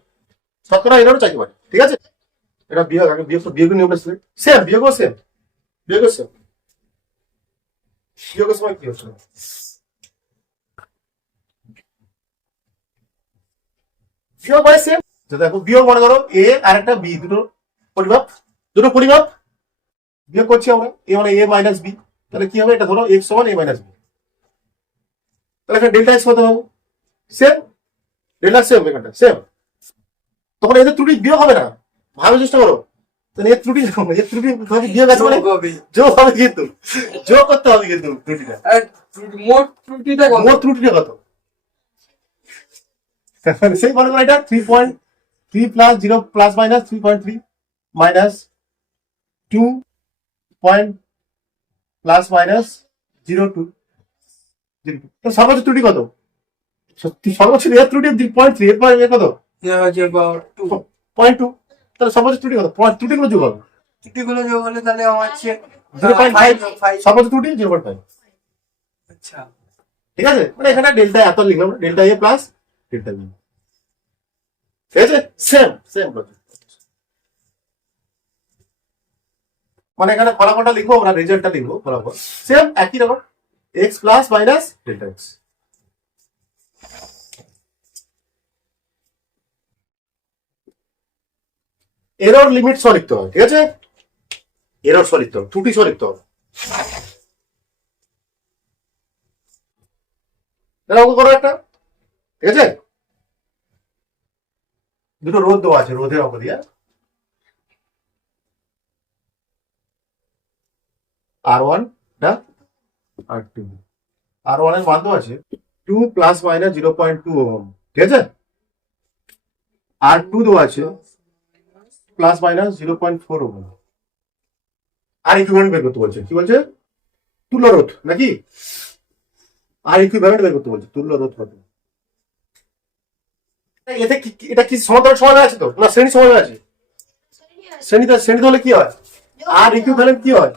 শতকরা এরও চাইতে পারে, ঠিক আছে, এটা বিয়োগ, আগে বিয়োগের নিয়মটা সেম, বিয়োগও সেম, বিয়োগের সময় কি হচ্ছে, বিয়োগ মানে সেম, দেখো বিয়োগ মনে করো এ আর একটা বি, দুটো পরিমাপ বিয়োগ করছি আমরা, এ মানে এ মাইনাস বি, তাহলে কি হবে, এটা ধরো এক্স সমান এ মাইনাস বি, তাহলে এখানে ডেল্টা এক্স কত হবে, সেম, ডেল্টা সেম, এখানটা সেম, তখন এদের ত্রুটি বিয়োগ হবে না, ভাবে চেষ্টা করো, তাহলে এর ত্রুটি বিয়োগ আছে মানে যোগ হবে, কিন্তু যোগ করতে হবে, কিন্তু ত্রুটিটা, মোট ত্রুটিটা কত, সেই মনে করো এটা 3.3 plus 0 plus minus 3.3 minus 2 point plus minus 0.2, সর্বোচ্চ ত্রুটি কত, সত্যি সর্বোচ্চ এর ত্রুটি 0.3, এর কত 0.2, তাহলে সর্বোচ্চ ত্রুটি কত? ত্রুটিগুলো যোগ হবে ত্রুটিগুলো যোগ হলে তাহলে আমার হচ্ছে 0.5 সর্বোচ্চ ত্রুটি 0.5। আচ্ছা ঠিক আছে, মানে এখানে ডেল্টা এত লিখলাম, delta A plus delta B. ঠিক আছে, সেম সেম মানে এখানে ফলাফলটা লিখবো আমরা, রেজাল্টটা লিখবো, ফলাফল সেম একই রকম, x plus minus delta x. Error limit সহ লিখতে হবে। ঠিক আছে, এরর সহ লিখতে হবে, ত্রুটি সহ লিখতে হবে। অঙ্ক করো একটা। ঠিক আছে, দুটো রোধ দেওয়া আছে, রোধের অঙ্ক দিয়ে R1 না R2, R1 এর মান দেওয়া আছে 2 প্লাস মাইনাস 0.2 ওহম। ঠিক আছে, R2 দেওয়া আছে প্লাস মাইনাস 0.4 ওহম। আর ইকুইভ্যালেন্ট বের করতে বলছে, কি বলছে? তুল্য রোধ নাকি? আর ইকুইভ্যালেন্ট বের করতে বলছে, তুল্য রোধ কত? এতে এটা কি সমান্তরাল সমাধান আছে তো না শ্রেণী সমাধান আছে? শ্রেণীতে হলে কি হয়? আর ইকুইভ্যালেন্ট কি হয়?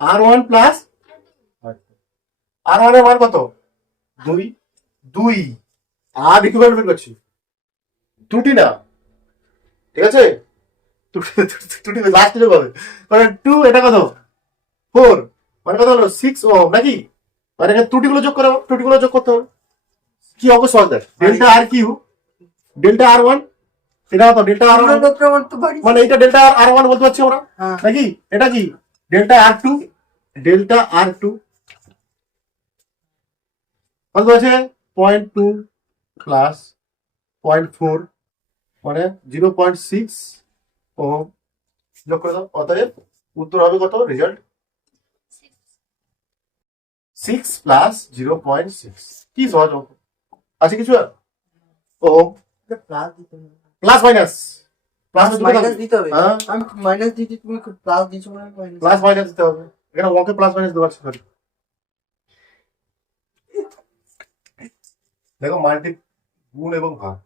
R1 প্লাস R1 এর মান কত? 2 আর ইকুইভ্যালেন্ট বের করছি, ত্রুটি না। ঠিক আছে, ত্রুটি লাস্টে যোগ হবে, মানে 2 এটা কত 4 মানে কত হলো 6 ওহম নাকি? মানে এখানে ত্রুটিগুলো যোগ করো, ত্রুটিগুলো যোগ করতে হবে। কি অঙ্ক সহজ দেখ, ডেল্টা আর কিউ ডেল্টা R1 এটা কত? ডেল্টা R1 মানে এটা ডেল্টা R1 বলতে পারছি আমরা নাকি? এটা কি ডেল্টা R2, ডেল্টা R2 কত আছে? 0.2 প্লাস 0.4 মানে 0.6 ওহম যোগ করে দাও। অতএব উত্তর হবে কত? Result 6 plus 0.6। কি সহজ অঙ্ক আছে কিছু? আর ওহম প্লাস মাইনাস মাইনাস দিতে হবে। হ্যাঁ আমি মাইনাস দিতে, তুমি প্লাস দিচ্ছ মানে মাইনাস। প্লাস মাইনাস দিতে হবে, এখানে অঙ্কে প্লাস মাইনাস দেওয়া আছে। সরি দেখো, মাল্টি গুণ এবং ভাগ।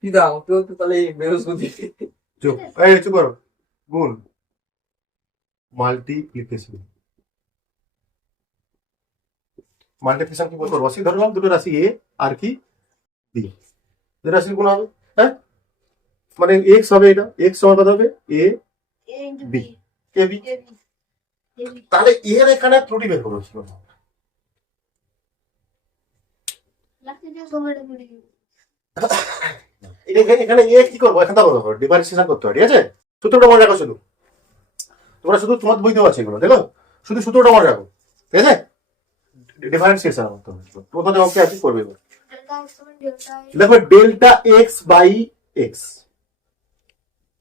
কি দাও তো তাহলে বৃহস্পতি। চুপ, এই চুপ করো। গুণ মাল্টিপ্লিকেশন, মাল্টিপ্লিকেশন কি বলবো? রাশি ধরলাম, দুটো রাশি এ আর কি বি, দুটো রাশি গুণ হবে। হ্যাঁ, মানে এক্স হবে, এটা এক্স সমান কত হবে? A B, A B. তাহলে এর এখানে ত্রুটি বের করবো। এখানে এ কি করবো? এখানে ডিফারেন্সিয়েশন করতে হবে। ঠিক আছে, সূত্রটা মনে রাখো, শুধু তোমরা শুধু তোমার বইতেও আছে এগুলো, দেখো শুধু সূত্রটা মনে রাখো। ঠিক আছে, ডিফারেন্সিয়েশন করতে হবে, প্রথমে অঙ্কে আছে করবে। দেখো ডেল্টা এক্স বাই এক্স,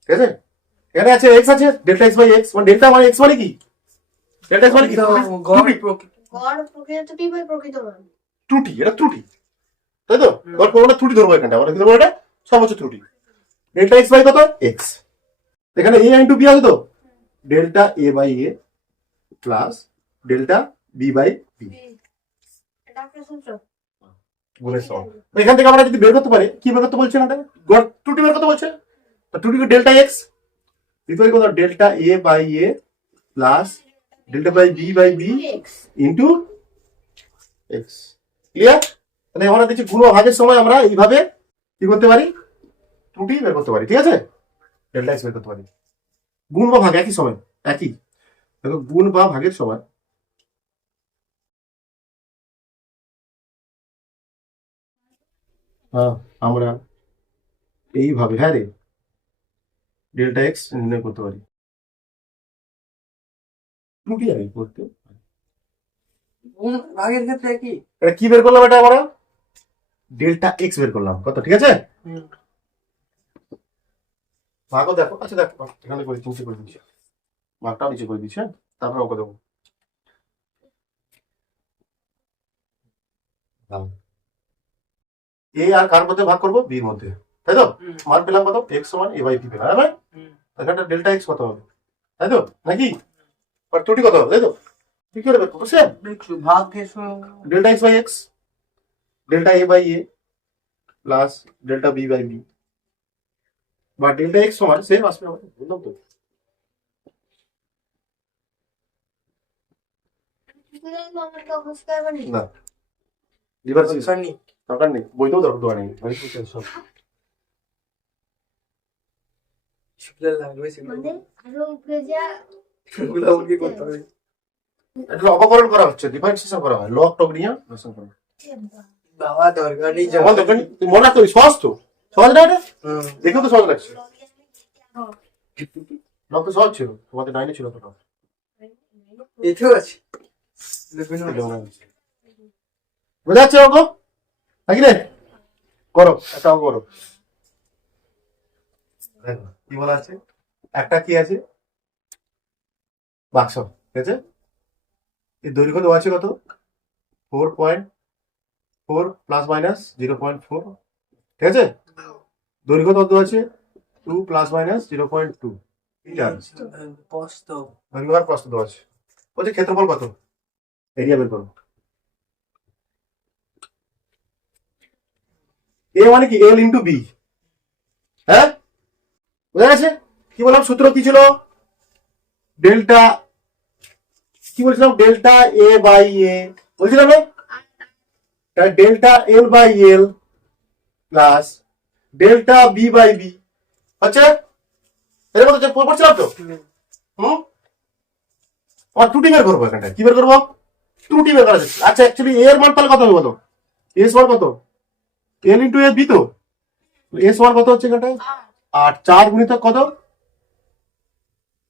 ঠিক আছে, এখানে আছে এক্স আছে, ডেল্টা এক্স বাই এক্স মানে ডেল্টা মানে এক্স মানে কি? ডেল্টা এক্স মানে কি? ত্রুটি, এটা ত্রুটি, তাই তো? আমরা ত্রুটি ধরবো এখানটা, আমরা কি ধরবো? এটা সর্বোচ্চ ত্রুটি। ডেল্টা এক্স বাই কত? এক্স। এখানে এ ইন্টু বি আছে তো, delta A by A plus delta B by B. এখান থেকে আমরা যদি বের করতে পারি, কি বের করতে বলছে না? ত্রুটি বের করতে বলছে, ত্রুটি ডেল্টা এক্স ইকুয়াল কত? Delta A by A plus delta by B into x. Clear? তাহলে আমরা দেখছি গুণ ভাগের সময় আমরা এইভাবে কি করতে পারি? ত্রুটি বের করতে পারি। ঠিক আছে, ডেল্টা এক্স বের করতে পারি। গুণ বা ভাগ একই সময়, একই। দেখো গুণ বা ভাগের সময় আমরা এইভাবে, হ্যাঁ রে, ডেল্টা এক্স নির্ণয় করতে পারি। ত্রুটি আর করতে ভাগের ক্ষেত্রে কি এটা কি বের করলাম? এটা আমরা ডেল্টা এক্স বের করলাম কত? ঠিক আছে, ভাগও দেখো। আচ্ছা দেখো, এখানে করে নিচে করে দিচ্ছি, ভাগটাও নিচে করে দিচ্ছি। হ্যাঁ, তারপরে অঙ্ক দেবো। এ আর কার মধ্যে ভাগ করবো? বির মধ্যে, তাই তো? মান পেলাম কত? এক্স সমান এ বাই বি পেলাম। হ্যাঁ ভাই, এখানটা ডেল্টা এক্স কত হবে, তাই তো নাকি? আর ত্রুটি কত হবে, তাই তো? কি করে বের করবো? সেম ভাগ delta x by x, delta A by A plus delta B by B বা ডেল্টা এক্স সমান সেম আসবে আমাদের, বুঝলাম তো? না রিভার্স দরকার নেই। দরকার নেই, বইতেও দরকার নেই, আমি বুঝছি সব। সেগুলো লাগবে, সেগুলো সেগুলো আমাকে করতে হবে। এটা অপকরণ করা হচ্ছে, ডিফারেন্সিয়েশন করা হয়, লগ টক নিয়ে রেশন করা হয়। বাবা দরকার নেই যা। আমার দরকার নেই, তুই মনে রাখতে হবে, সহজ তো, সহজ না এটা? হুম। দেখেও তো সহজ লাগছে, লগ তো সহজ ছিল, তোমাদের নাইনে ছিল তো লগ। এতেও আছে। বোঝা যাচ্ছে অঙ্ক নাকি রে? করো একটা অঙ্ক করো। দেখো কি বলা আছে, একটা কি আছে বাক্স, ঠিক আছে? এর দৈর্ঘ্য দেওয়া আছে কত, 4.4 প্লাস মাইনাস 0.4, ঠিক আছে? দৈর্ঘ্য কত দেওয়া আছে 2 প্লাস মাইনাস 0.2 মিটার। প্রস্থ। দৈর্ঘ্য আর প্রস্থ দেওয়া আছে, বলছে ক্ষেত্রফল কত, এরিয়া বের করো। এ মানে কি এল ইন্টু বি, হ্যাঁ বোঝা গেছে? কি বললাম সূত্র কি ছিল, ডেল্টা, কি বলছিলাম, ডেল্টা এ বাই এ বলছিলাম না, delta L by L plus delta B by B হচ্ছে, এরকম তো পড়ছিলাম তো। হুম, আমার ত্রুটি বের করবো এখানটা, কি বের করবো, ত্রুটি বের করা যাচ্ছে। আচ্ছা অ্যাকচুয়ালি এর মান তাহলে কত হবে বলো, এস মান কত, এল ইন্টু এ বি তো, এস মান কত হচ্ছে এখানটায় 8, 4 গুণিতক কত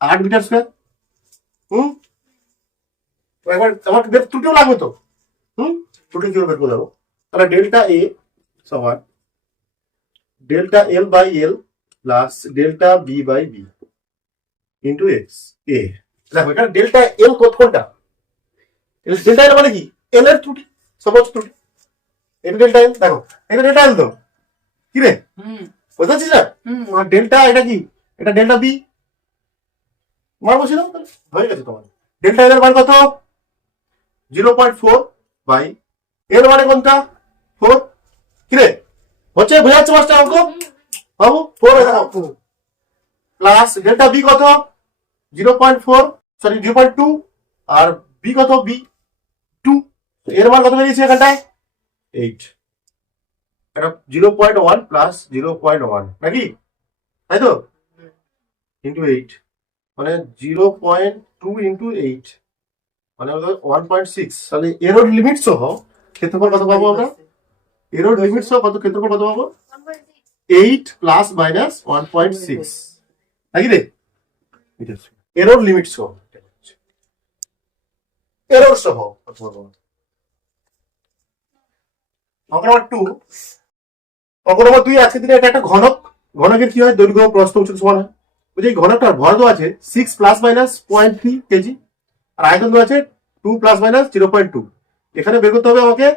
8 মিটার স্কোয়ার। হুম, এবার আমার ত্রুটিও লাগবে তো। হুম, ত্রুটি কিভাবে বের করে দেবো, তাহলে ডেল্টা এ সমান delta L by L plus delta B by B into X A. দেখো এখানে ডেল্টা এল কোনটা, ডেল্টা এল মানে কি, এল এর ত্রুটি, সহজ ত্রুটি, এটা ডেল্টা এল, দেখো এটা ডেল্টা এল তো, কি রে হুম। বুঝতে পারছিস না? আর ডেল্টা এটা কি, এটা ডেল্টা বি, মান বসে দাও তাহলে হয়ে গেছে তোমার। ডেল্টা এল এর মান কত 0.4 বাই এল মানে কোনটা 4, কি রে হচ্ছে, বোঝা যাচ্ছে মাস্টার অঙ্ক বাবু, 4 প্লাস ডেল্টা বি কত 0.4 সরি 0.2 আর বি কত বি 2, এর মান কত বেরিয়েছে এখানটায় 8, এটা 0.1 প্লাস 0.1 নাকি, তাই তো, ইন্টু 8 মানে 0.2 ইন্টু 8 মানে হলো 1.6, তাহলে এরর লিমিট সহ ক্ষেত্রফল কত পাবো আমরা, এরর লিমিট সহ কত ক্ষেত্রফল কত পাবো 8 প্লাস মাইনাস 1.6 নাকি রে, এরর লিমিট সহ, এরর সহ কত পাবো। অঙ্ক নম্বর 2, অঙ্ক নম্বর 2 আজকে দিনে এটা একটা ঘনক, ঘনকের কি হয় দৈর্ঘ্য প্রস্থ উচ্চতা সমান হয়, বুঝলি এই ঘনকটার ভর দেওয়া আছে 6 প্লাস মাইনাস 0.3 কেজি আর আয়তন দেওয়া আছে 2 প্লাস মাইনাস 0.2, এখানে বের করতে হবে আমাকে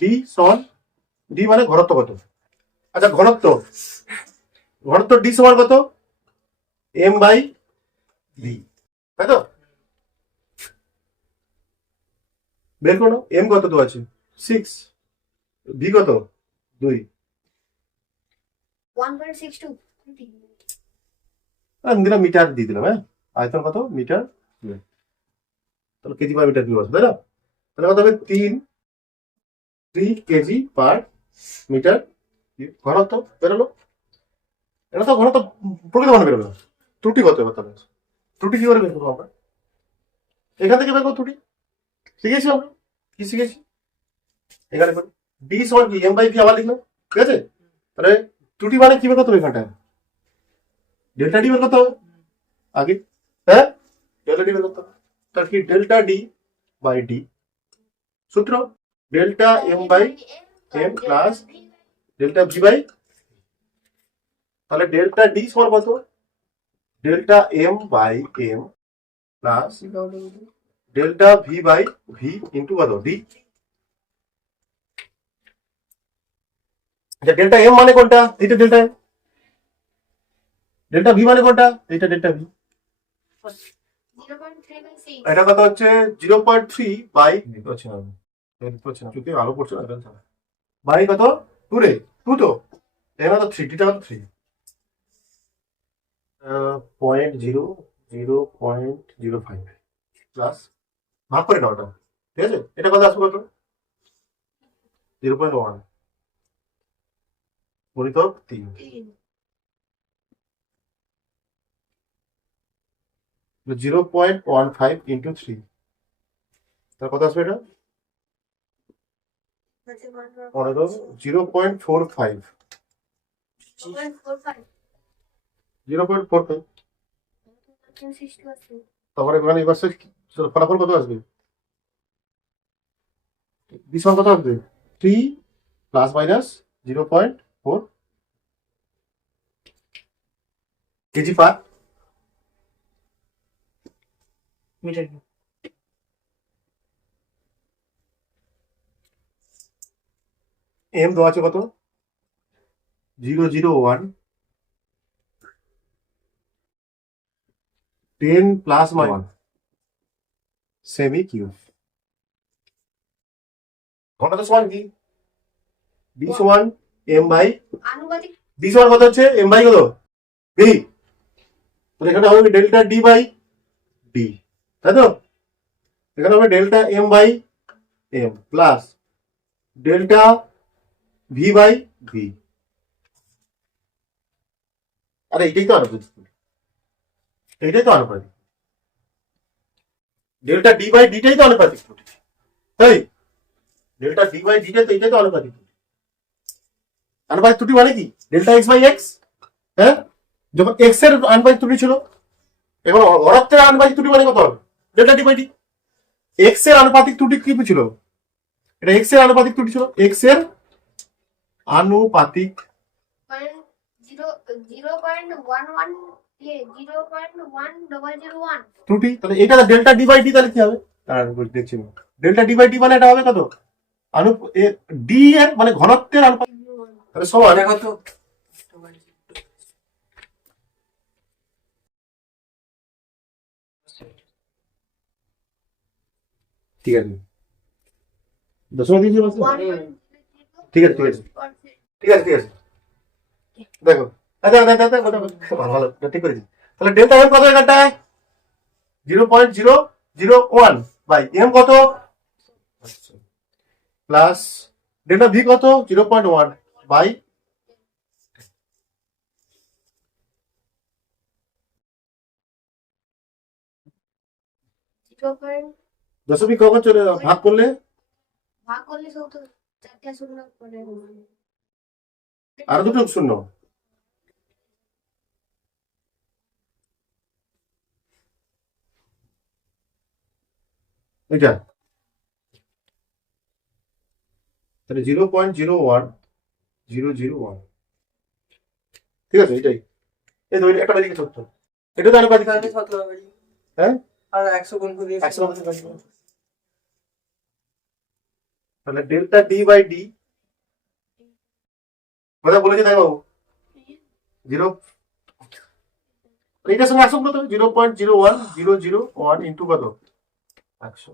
ডি সমান, ডি মানে ঘনত্ব কত। আচ্ছা ঘনত্ব, ঘনত্ব ডি সমান কত এম বাই ভি, তাই তো, বের করো এম কত দেওয়া আছে 6, ভি কত 2, 1.62 আমি দিলাম মিটার দিয়ে দিলাম, হ্যাঁ আয়তন কত মিটার, তাহলে কেজি পার মিটার কিউব আছে তাই না, তাহলে কত হবে 3 কেজি পার মিটার, ঘনত্ব বেরোলো, এটা তো ঘনত্ব প্রকৃত মান বেরোলো, ত্রুটি কত হবে তাহলে, ত্রুটি কি করে বের করবো আমরা, এখান থেকে বের করবো ত্রুটি, শিখেছি আমরা, কি শিখেছি এখানে করি ডি সমান কি এম বাই ভি আবার লিখলাম, ঠিক আছে, তাহলে ত্রুটি মানে কি বের করতে হবে এখানটায়, ডেল্টা ডি বের করতে হবে আগে, হ্যাঁ ডেল্টা ডি বের করতে হবে, তাহলে কি ডেল্টা ডি বাই ডি, সূত্র delta M by M plus delta V by, তাহলে ডেল্টা ডি সমান কত delta M by M plus delta V by V into কত ডি। আচ্ছা ডেল্টা এম মানে কোনটা, এইটা ডেল্টা এম, ডেল্টা ভি মানে কোনটা, এইটা ডেল্টা ভি, 0.3/6 এটা কত হচ্ছে 0.3 বাই, হচ্ছে না চোখে আলো পড়ছে না, বাই কত 2 রে 2 তো এখানে তো 3 টা কত 3 0.005 প্লাস ভাগ করে নাও ওটা, ঠিক আছে? এটা কত আসবে কত 0.1 গুণিত 3 0.15 ইন্টু 3 তার কত আসবে এটা 0.45 0.45 তারপরে এখানে এবার ফলাফল কত আসবে বিসমান কত আসবে 3 plus minus 0.4 KG per metre. M দেওয়া আছে কত 001 10 প্লাস মাইনাস সেমি কিউব ঘনটা সমান কি বি সমান এম বাই আনুপাতিক বি সমান কত হচ্ছে এম বাই কত বি, তাহলে এখানে হবে ডেল্টা ডি বাই ডি, তাই তো? এখানে হবে delta M by M plus delta V by V. আরে এইটাই তো আনুপাতিক, এইটাই তো আনুপাতিক, ডেল্টা ডি বাই ডিটাই তো আনুপাতিক, তাই ডেল্টা ডি বাই ডিটা তো এইটাই তো আনুপাতিক। আনুপাতিক ত্রুটি মানে কি ডেল্টা এক্স বাই এক্স, হ্যাঁ? যখন এক্স এর আনুপাতিক ত্রুটি ছিল, এখন অর্থের আনুপাতিক ত্রুটি মানে কত হবে delta D by D. X এর আনুপাতিক ত্রুটি কি ছিল, এটা এক্স এর আনুপাতিক ত্রুটি ছিল, এক্স এর আনুপাতিক 0.11 ত্রুটি, তাহলে এটা ডেল্টা ডি বাই ডি, তাহলে কি হবে দেখছি ডেল্টা ডি বাই ডি মানে এটা হবে কত আনু ডি এর মানে ঘনত্বের আনুপাতিক, তাহলে সমান এটা কত ঠিক আছে দশমিক দিয়ে দিয়েছি, ঠিক আছে ঠিক আছে ঠিক আছে ঠিক আছে দেখো আচ্ছা আচ্ছা আচ্ছা ভালো ভালো ঠিক করেছি। তাহলে ডেল্টা এম কত এখানটায় 0.001 বাই এম কত প্লাস ডেল্টা ভি কত 0.1 বাই দশমিক কখন চলে ভাগ করলে ভাগ করলে সব তো 4টা শূন্য করে আরো দুটো শূন্য, এটা তাহলে 0.01001 ঠিক আছে এটাই এই ধরে একটা দিকে ছোট্ট এটা তো আনুপাতিক তাহলে কত হবে? হ্যাঁ আর 100 গুণ করে দিয়ে 100 তাহলে ডেল্টা ডি বাই ডি কথা বলেছি তাই বাবু 0 এইটার সঙ্গে 100 কত 0.01001 ইন্টু কত 100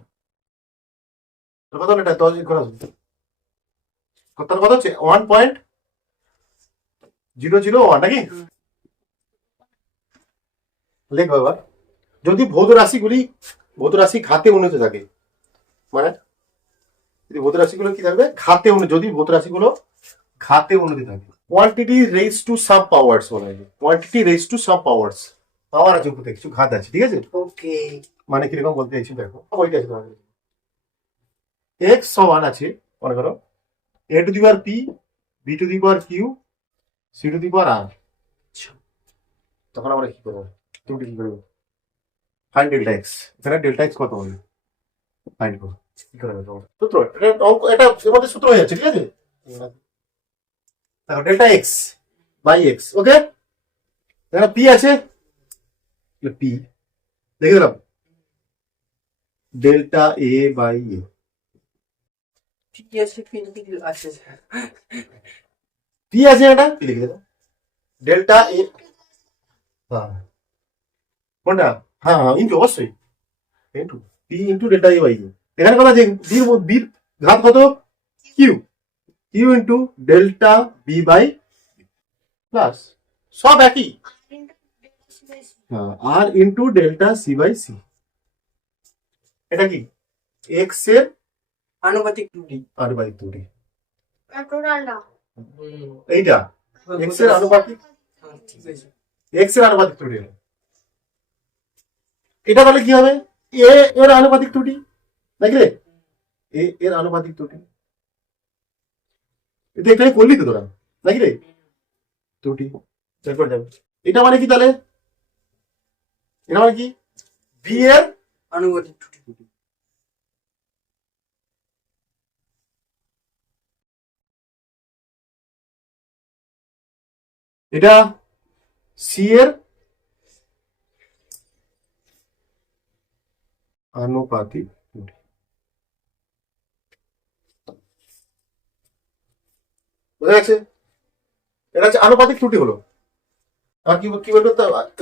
কত হলো এটা 10 করে আসবে কত কত হচ্ছে 1.001 নাকি লেখ বাবা যদি ভৌত রাশি ঘাতে উন্নত থাকে মানে যদি ভৌত রাশিগুলো কি থাকবে ঘাতে উন্নত, যদি ভৌত রাশিগুলো ঘাতে উন্নতি থাকে quantity raise to some powers বলা হয় quantity raise to some powers পাওয়ার আছে উপরে কিছু ঘাত আছে ঠিক আছে ওকে মানে কিরকম বলতে চাইছি দেখো ওইটা আছে তোমাদের এক্স সমান আছে মনে করো A to the power P B to the power Q C to the power R, তখন আমরা কি করবো তুমি কি করবো ফাইন্ড ডেল্টা এক্স, এখানে ডেল্টা এক্স কত হবে ফাইন্ড করো কি করে সূত্র এটা অঙ্ক এটা এর মধ্যে সূত্র হয়ে যাচ্ছে ঠিক আছে দেখো ডেল্টা এক্স বাই এক্স ওকে এখানে পি আছে পি দেখে দিলাম ডেল্টা এ বাই এ ঠিক আছে কিন্তু আছে পি আছে এটা পি লিখে দেবো ডেল্টা এ হ্যাঁ কোনটা হ্যাঁ হ্যাঁ ইন্টু অবশ্যই into P into delta A by A এখানে কথা আছে বির ঘাত কত Q Q into delta B by plus সব একই R into delta C by C. এটা কি এক্স এর আনুপাতিক ত্রুটি। আনুপাতিক ত্রুটি। টোটাল না এইটা এক্স এর আনুপাতিক, হ্যাঁ, ঠিক আছে। এক্স এর আনুপাতিক ত্রুটি হলো। এটা তাহলে কি হবে, এ এর আনুপাতিক ত্রুটি নাকি রে, এ এর আনুপাতিক ত্রুটি। এটা এখানে করলি তো তোরা নাকি রে, ত্রুটি তারপর যাবে। এটা মানে কি তাহলে, এটা মানে কি বি এর আনুপাতিক ত্রুটি। এটা সি এর আনুপাতিক ত্রুটি। বোঝা গেছে, এটা হচ্ছে আনুপাতিক ত্রুটি হলো। আর কি কি বলতো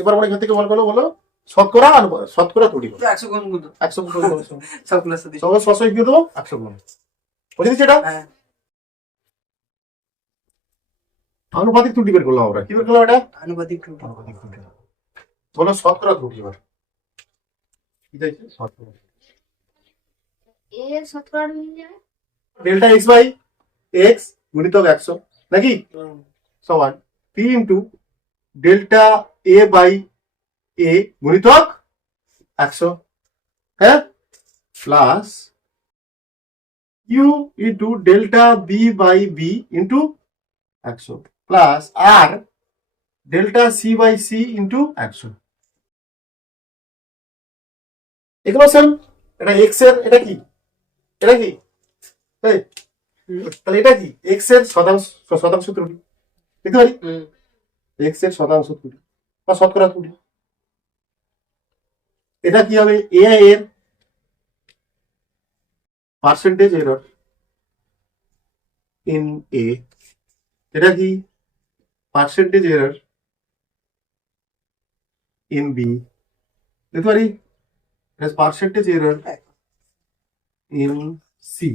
এবার আমরা এখান থেকে বলো বলো শতকরা শতকরা ত্রুটি হলো 100 গুণ গুণ 100 সব ক্লাস দিই। সবাই সবসময় কি দেবো 100 গুণ। বুঝেছিস এটা হ্যাঁ, আনুপাতিক ত্রুটি বের করলাম আমরা, কি বের করলাম এটা আনুপাতিক ত্রুটি। আনুপাতিক ত্রুটি। বলো শতকরা ত্রুটি এবার কি চাইছে শতকরা। এ শতকরা মিলে যায় ডেল্টা এক্স বাই এক্স গুণিতক 100 নাকি সমান P into delta A by A গুণিতক 100, হ্যাঁ, plus U into delta B by B into 100 plus R delta C by C into 100। এগুলো সেম, এটা এক্স এর, এটা কি এটা কি এই, তাহলে এটা কি এক্স এর শতাংশ ত্রুটি দেখতে পারি, এক্স এর শতাংশ ত্রুটি বা শতকরা ত্রুটি। এটা কি হবে এ এর পার্সেন্টেজ এরর ইন এ, এটা কি পার্সেন্টেজ এরর ইন বি দেখতে পারি, পার্সেন্টেজ এরর ইন সি।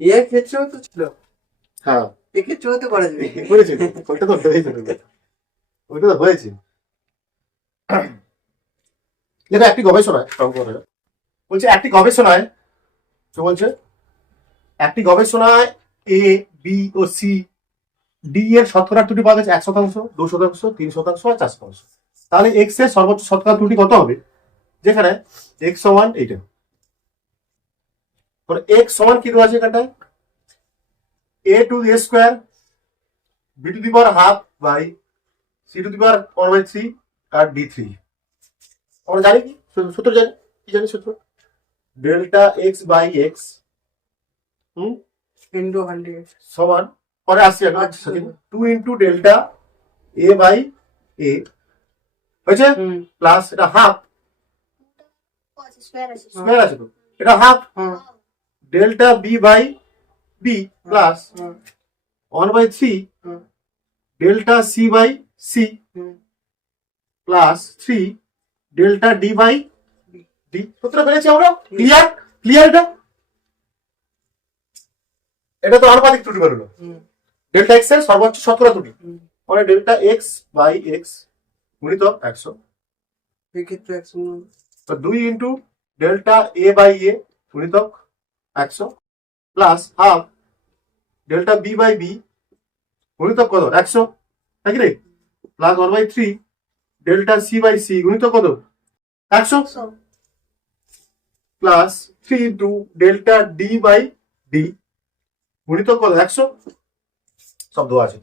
এর ক্ষেত্রেও তো ছিল, হ্যাঁ এক্ষেত্রেও তো করা যাবে। হয়েছে, ওইটা তো হয়েছে, ওইটা তো হয়েছে। এটা একটি গবেষণায় বলছে, একটি গবেষণায় কি বলছে, একটি গবেষণায় A B O C D এর শতকরা ত্রুটি পাওয়া গেছে 100%, 2%, 3%, আর 4%। তাহলে এক্স এর সর্বোচ্চ শতকরা ত্রুটি কত হবে, যেখানে এক্স সমান এইটা, এক্স সমান কি দেওয়া আছে এখানটায় A to A square B to the power half by C to the power 1/3 আর ডি 3। আমরা জানি কি সূত্র, জানি কি জানি সূত্র, delta x by x into 100 সমান, পরে আসছি আমি 2 into delta A by A হয়েছে প্লাস এটা হাফ স্কোয়ার আছে স্কোয়ার আছে তো, এটা half delta B by B plus 1/3 delta C by C plus 3 delta D by D. সূত্র পেয়েছি আমরা, ক্লিয়ার ক্লিয়ার। এটা তো আনুপাতিক ত্রুটি বেরোলো, ডেল্টা এক্স এর সর্বোচ্চ শতকরা ত্রুটি মানে ডেল্টা এক্স বাই এক্স গুণিতক 100, এক্ষেত্রে 100 তো 2 into delta A by A গুণিতক 100 plus half delta B by B গুণিতক কত 100 নাকি রে, plus 1/3 delta C by C গুণিতক কত 100 plus 3 into delta D by D গুণিতক কত 100। সব দেওয়া আছে,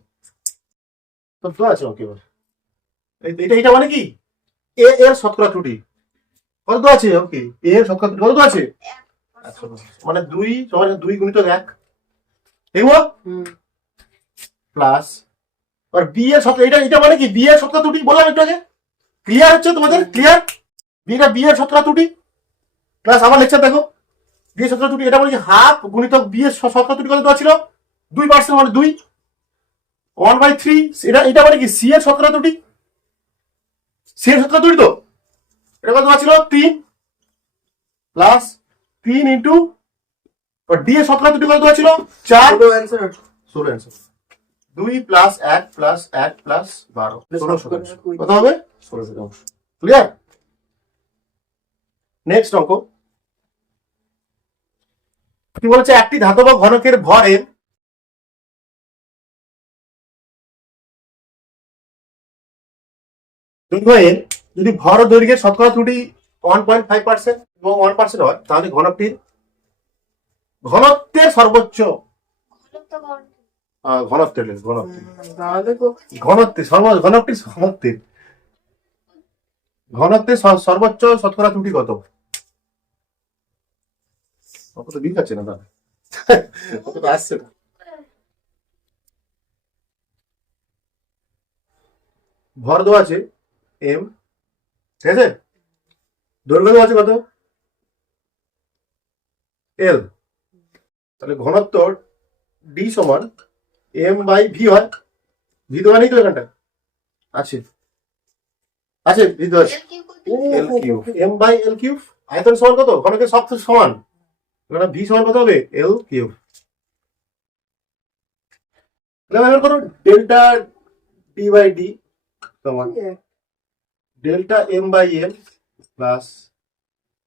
সব দেওয়া আছে ওকে। এবার এটা এটা মানে কি এ এর শতকরা ত্রুটি কত দেওয়া আছে, ওকে এ এর শতকরা ত্রুটি কত দেওয়া আছে 100, মানে 2 সমান 2 গুণিতক 1 এগুলো প্লাস আর বি এর শতকরা, এটা এটা মানে কি বি এর শতকরা ত্রুটি বললাম একটু আগে, ক্লিয়ার হচ্ছে তোমাদের, ক্লিয়ার বিটা বি এর শতকরা ত্রুটি প্লাস আমার লেকচার দেখো বি এর শতকরা ত্রুটি, এটা মানে কি হাফ গুণিতক বি এর শতকরা ত্রুটি কত দেওয়া ছিল 2% মানে 2 1/3, এটা এটা মানে কি সি এর শতকরা ত্রুটি, সি এর শতকরা ত্রুটি তো এটা কত দেওয়া ছিল 3 প্লাস 3 ইন্টু ডি এর শতকরা ত্রুটি কত দেওয়া ছিল 4 ছোট answer 16 answer 2 plus 1 plus 1 plus 12 16 কত হবে 16 ক্লিয়ার নেক্সট অঙ্ক কি বলেছে একটি ধাতব ঘনকের ভরের দৈর্ঘ্যের যদি ভর ও দৈর্ঘ্যের শতকরা ত্রুটি 1.5% এবং 1% হয় তাহলে ঘনত্বের সর্বোচ্চ ঘনত্ব ঘন ঘনত্বের তাহলে তো ঘনত্বের সর্বোচ্চ শতকরা ত্রুটি কত অত তো দিক আছে না দাদা অত তো আসছে না ভর দেওয়া আছে এম ঠিক আছে দৈর্ঘ্য দেওয়া আছে কত এল তাহলে ঘনত্ব ডি সমান এম বাই ভি হয় ভি দেওয়া নেই তো এখানটা আছে আছে ভি দেওয়া আছে L cube M by L cube আয়তন সমান কত ঘনকের সব তো সমান এখানে ভি সমান কত হবে এল কিউব তাহলে করো ডেল্টা ডি বাই ডি সমান delta M by L plus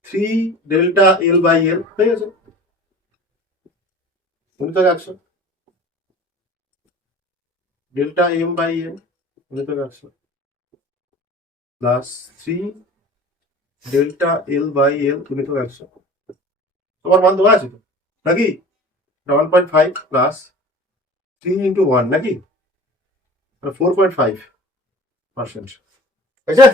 3 delta L by L ঠিক আছে গুণিতক 100 ডেল্টা এম বাই এল গুণিতক 100 plus 3 delta L by L গুণিতক 100 তোমার মান দেওয়া আছে তো নাকি 1.5 প্লাস 3 ইন্টু 1 নাকি 4.5% ঠিক আছে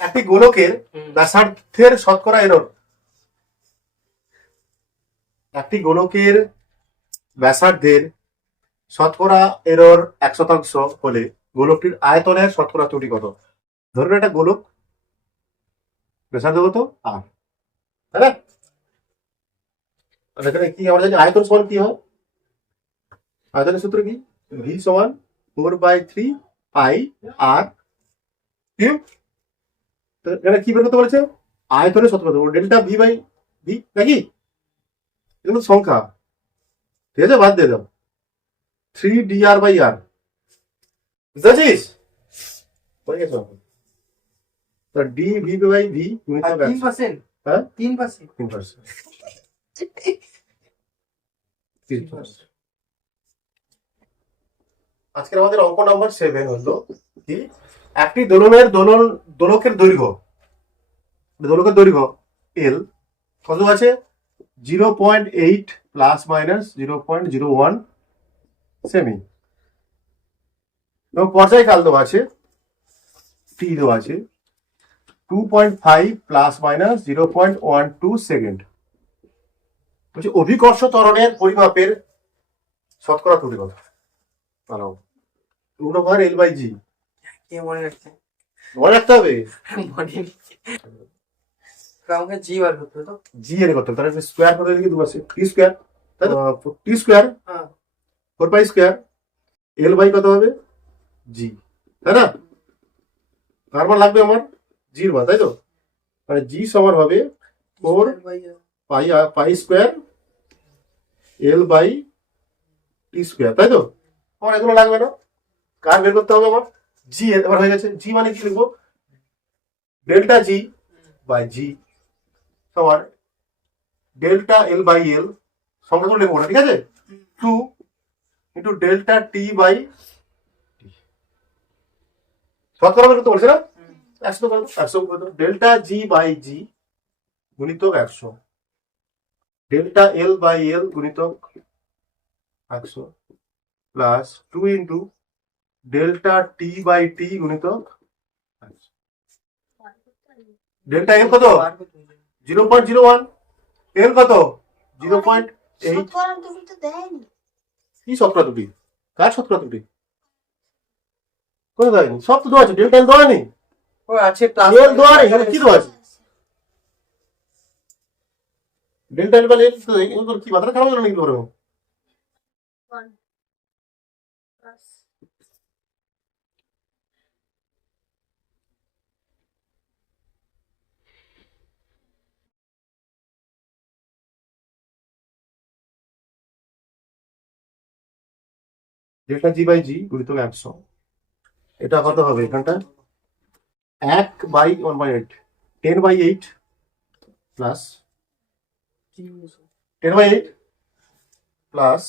একটি গোলকের ব্যাসার্ধের শতকরা এরর একটি গোলকের ব্যাসার্ধের শতকরা এরর 1% হলে গোলকটির আয়তনের শতকরা ত্রুটি কত ধরুন একটা গোলক ব্যাসার্ধ কত আর তাই না এখানে কি আমরা জানি আয়তন সমান কি হয় আয়তনের সূত্র কি ভি সমান 4/3 পাই আর কিউব এখানে কি বের করতে বলেছে আয়তনের শতকরা ডেল্টা ভি বাই ভি নাকি এগুলো সংখ্যা ঠিক আছে বাদ দিয়ে দাও 3 dr বাই আর বুঝতে পারছিস হয়ে গেছে তো ডি ভি বাই ভি আর 3%, হ্যাঁ 3%। 3% আজকের আমাদের অঙ্ক নাম্বার 7 হলো কি একটি দোলকের দৈর্ঘ্য এল কত আছে 0.8 প্লাস মাইনাস 0.01 সেমি এবং পর্যায়কাল দেওয়া আছে টি দেওয়া আছে 2.5 প্লাস মাইনাস 0.12 সেকেন্ড বলছি অভিকর্ষ ত্বরণের পরিমাপের শতকরা ত্রুটি কত বানাও রুট ওভার এল বাই জি কে মনে রাখছে মনে রাখতে হবে মনে নেই। তো আমাকে জি বার করতে হবে তো জি এর কত তাহলে স্কোয়ার করে দিকে দু আছে টি স্কোয়ার তাই তো টি স্কোয়ার হ্যাঁ 4 পাই স্কোয়ার এল বাই কত হবে জি তাই না কার মান লাগবে আমার জির মান তাই তো মানে জি সমান হবে 4 pi square L by T square তাই তো আমার এগুলো লাগবে না কার বের করতে হবে আমার জি এবার হয়ে গেছে জি মানে কি লিখবো ডেল্টা জি বাই জি সমান ডেল্টা এল বাই এল সংখ্যা করে লিখবো না ঠিক আছে 2 ইন্টু ডেল্টা টি বাই শতকরা বের করতে বলছে না 100 ডেল্টা জি বাই জি গুণিতক 100 ডেল্টা এল বাই এল গুণিতক 100 plus 2 into delta T by T গুণিতক 100 ডেল্টা এল কত বার করতে হবে। 0.01 এল কত 0.8 শতকরা তুমি তো দেয়নি কি শতকরা ত্রুটি কার শতকরা ত্রুটি কোথায় দেয়নি সব তো দেওয়া আছে ডেল্টা এল দেওয়া নেই ও আছে প্লাস এল দেওয়া নেই এখানে কি দেওয়া আছে ডেল্টা এল বাই এল তো এগুলো কি মাত্রা খারাপ হলো নাকি বড় 1 প্লাস ডেল্টা জি বাই জি গুণিতক 100। এটা কত হবে এখানটা 1/1/8, 10/8 প্লাস 10/8 প্লাস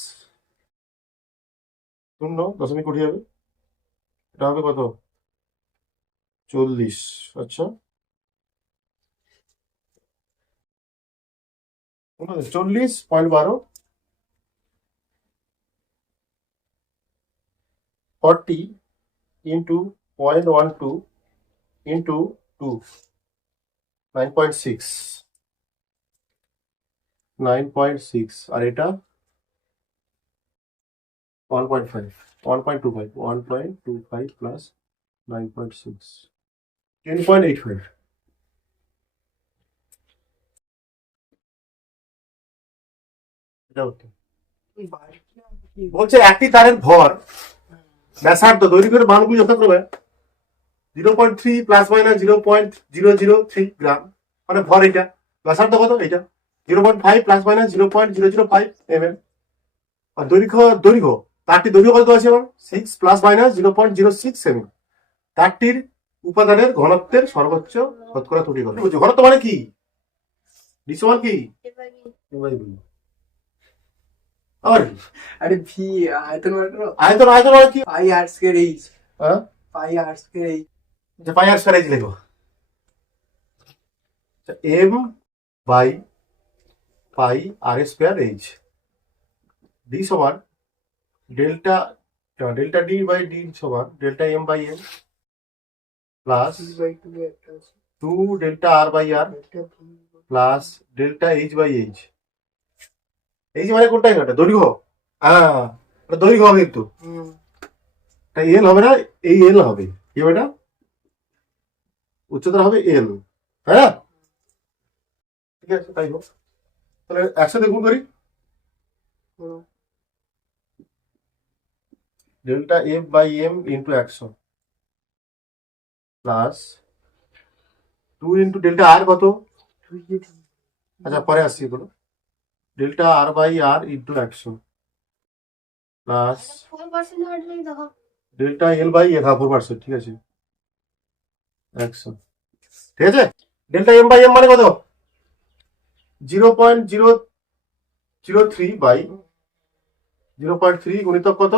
0.20 হবে। এটা হবে কত 40। আচ্ছা 40.12 40 ইন্টু 0.12 ইন্টু 2 9.6 9.6 আর এটা 1.5 1.25 1.25 প্লাস 9.6 10.85। এটা হতো বলছে একটি তারের ভর ব্যাসার্ধ দৈর্ঘ্যের মানগুলি যথাক্রমে 0.3 প্লাস মাইনাস 0.003 গ্রাম, মানে ভর এটা, ব্যাসার্ধ কত এটা 0.5 প্লাস মাইনাস 0.005 mm, আর দৈর্ঘ্য তারটির দৈর্ঘ্য কত আছে আমার 6 প্লাস মাইনাস 0.06 mm। তারটির উপাদানের ঘনত্বের সর্বোচ্চ শতকরা ত্রুটি কত? ঘনত্ব মানে কি? ডি সমান কি? আবার কি? আরে ভি আয়তন বার করো। আয়তন মানে কি? Pi r square h. হ্যাঁ পাই আর স্কয়ার এইচ। যে পাই আর স্কয়ার এইচ লিখো, m by pi r square h. D সমান ডেল্টা ডি বাই ডি সমান delta M by M plus 2 delta R by r plus delta h by h. H মানে কোনটা? এটা দৈর্ঘ্য। হ্যাঁ এটা দৈর্ঘ্য হবে, কিন্তু এটা এল হবে না, এই এল হবে। কি হবে এটা? উচ্চতা হবে এল। হ্যাঁ ঠিক আছে, তাই হোক। তাহলে একসাথে গুণ করি, delta F by M into 100 plus 2 into delta R কত? আচ্ছা পরে আসছি এগুলো। Delta R by R into 100 plus 4% হাঁটলেই দেখো ডেল্টা এল বাই এল, 4%, ঠিক আছে 100, ঠিক আছে। ডেল্টা এম বাই এম মানে কত? 0.003 বাই 0.3 গুণিতক কত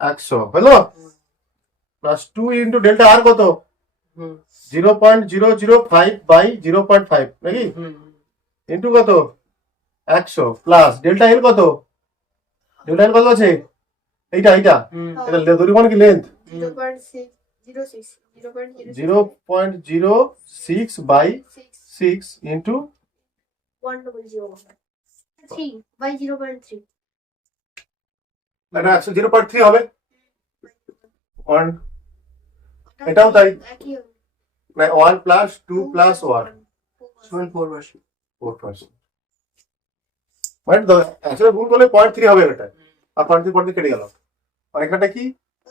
100 হলো, প্লাস 2 ইন্টু ডেল্টা আর কত 0.005 বাই 0.5 নাকি, ইন্টু কত 100 প্লাস ডেল্টা এল কত? ডেল্টা এল কত আছে? এইটা এটা দৈর্ঘ্য মানে কি লেন্থ 0.06 বাই 6 ইন্টু 1.03 by 0.3 এটা 0.3 হবে। এটাও তাই, একই হবে 1 প্লাস 2 প্লাস 1 সমান 4%। 4%, মানে একসাথে গুণ করলে 0.3 হবে এটা, আর 0.3 কেটে গেল। আর এখানটা কি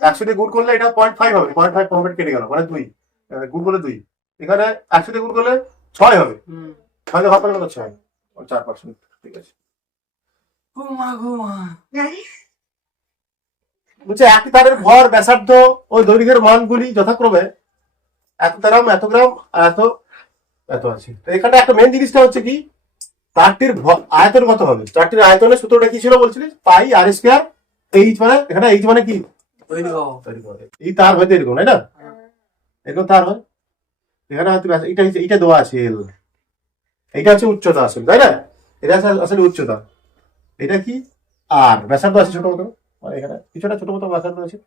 100 দিয়ে গুণ করলে এটা 0.5 হবে, 0.5 পয়েন্ট কেটে গেল, মানে 2 গুণ করলে 2। এখানে 100 দিয়ে গুণ করলে 6 হবে, 6 দিয়ে ভাগ করলে কত? 6, 4%, ঠিক আছে। বলছে একটি তারের ভর ব্যাসার্ধ ও দৈর্ঘ্যের মানগুলি যথাক্রমে এত গ্রাম এত গ্রাম এত এত আছে। তো এখানে একটা মেন জিনিসটা হচ্ছে কি, তারটির আয়তন কত হবে? তারটির আয়তনের সূত্রটা কি ছিল বলছিলিস? পাই আর স্কয়ার এইচ, মানে এখানে এইচ মানে কি? এই তার হয়তো এরকম, তাই না? এরকম তার হয়, এখানে হয়তো এইটা দেওয়া আছে এল, এইটা হচ্ছে উচ্চতা আসলে, তাই না? এটা আসলে উচ্চতা, এটা কি আর ব্যাসার্ধ আছে ছোট মতো, মানে এখানে কিছুটা ছোট মতো ব্যাসার্ধ আছে।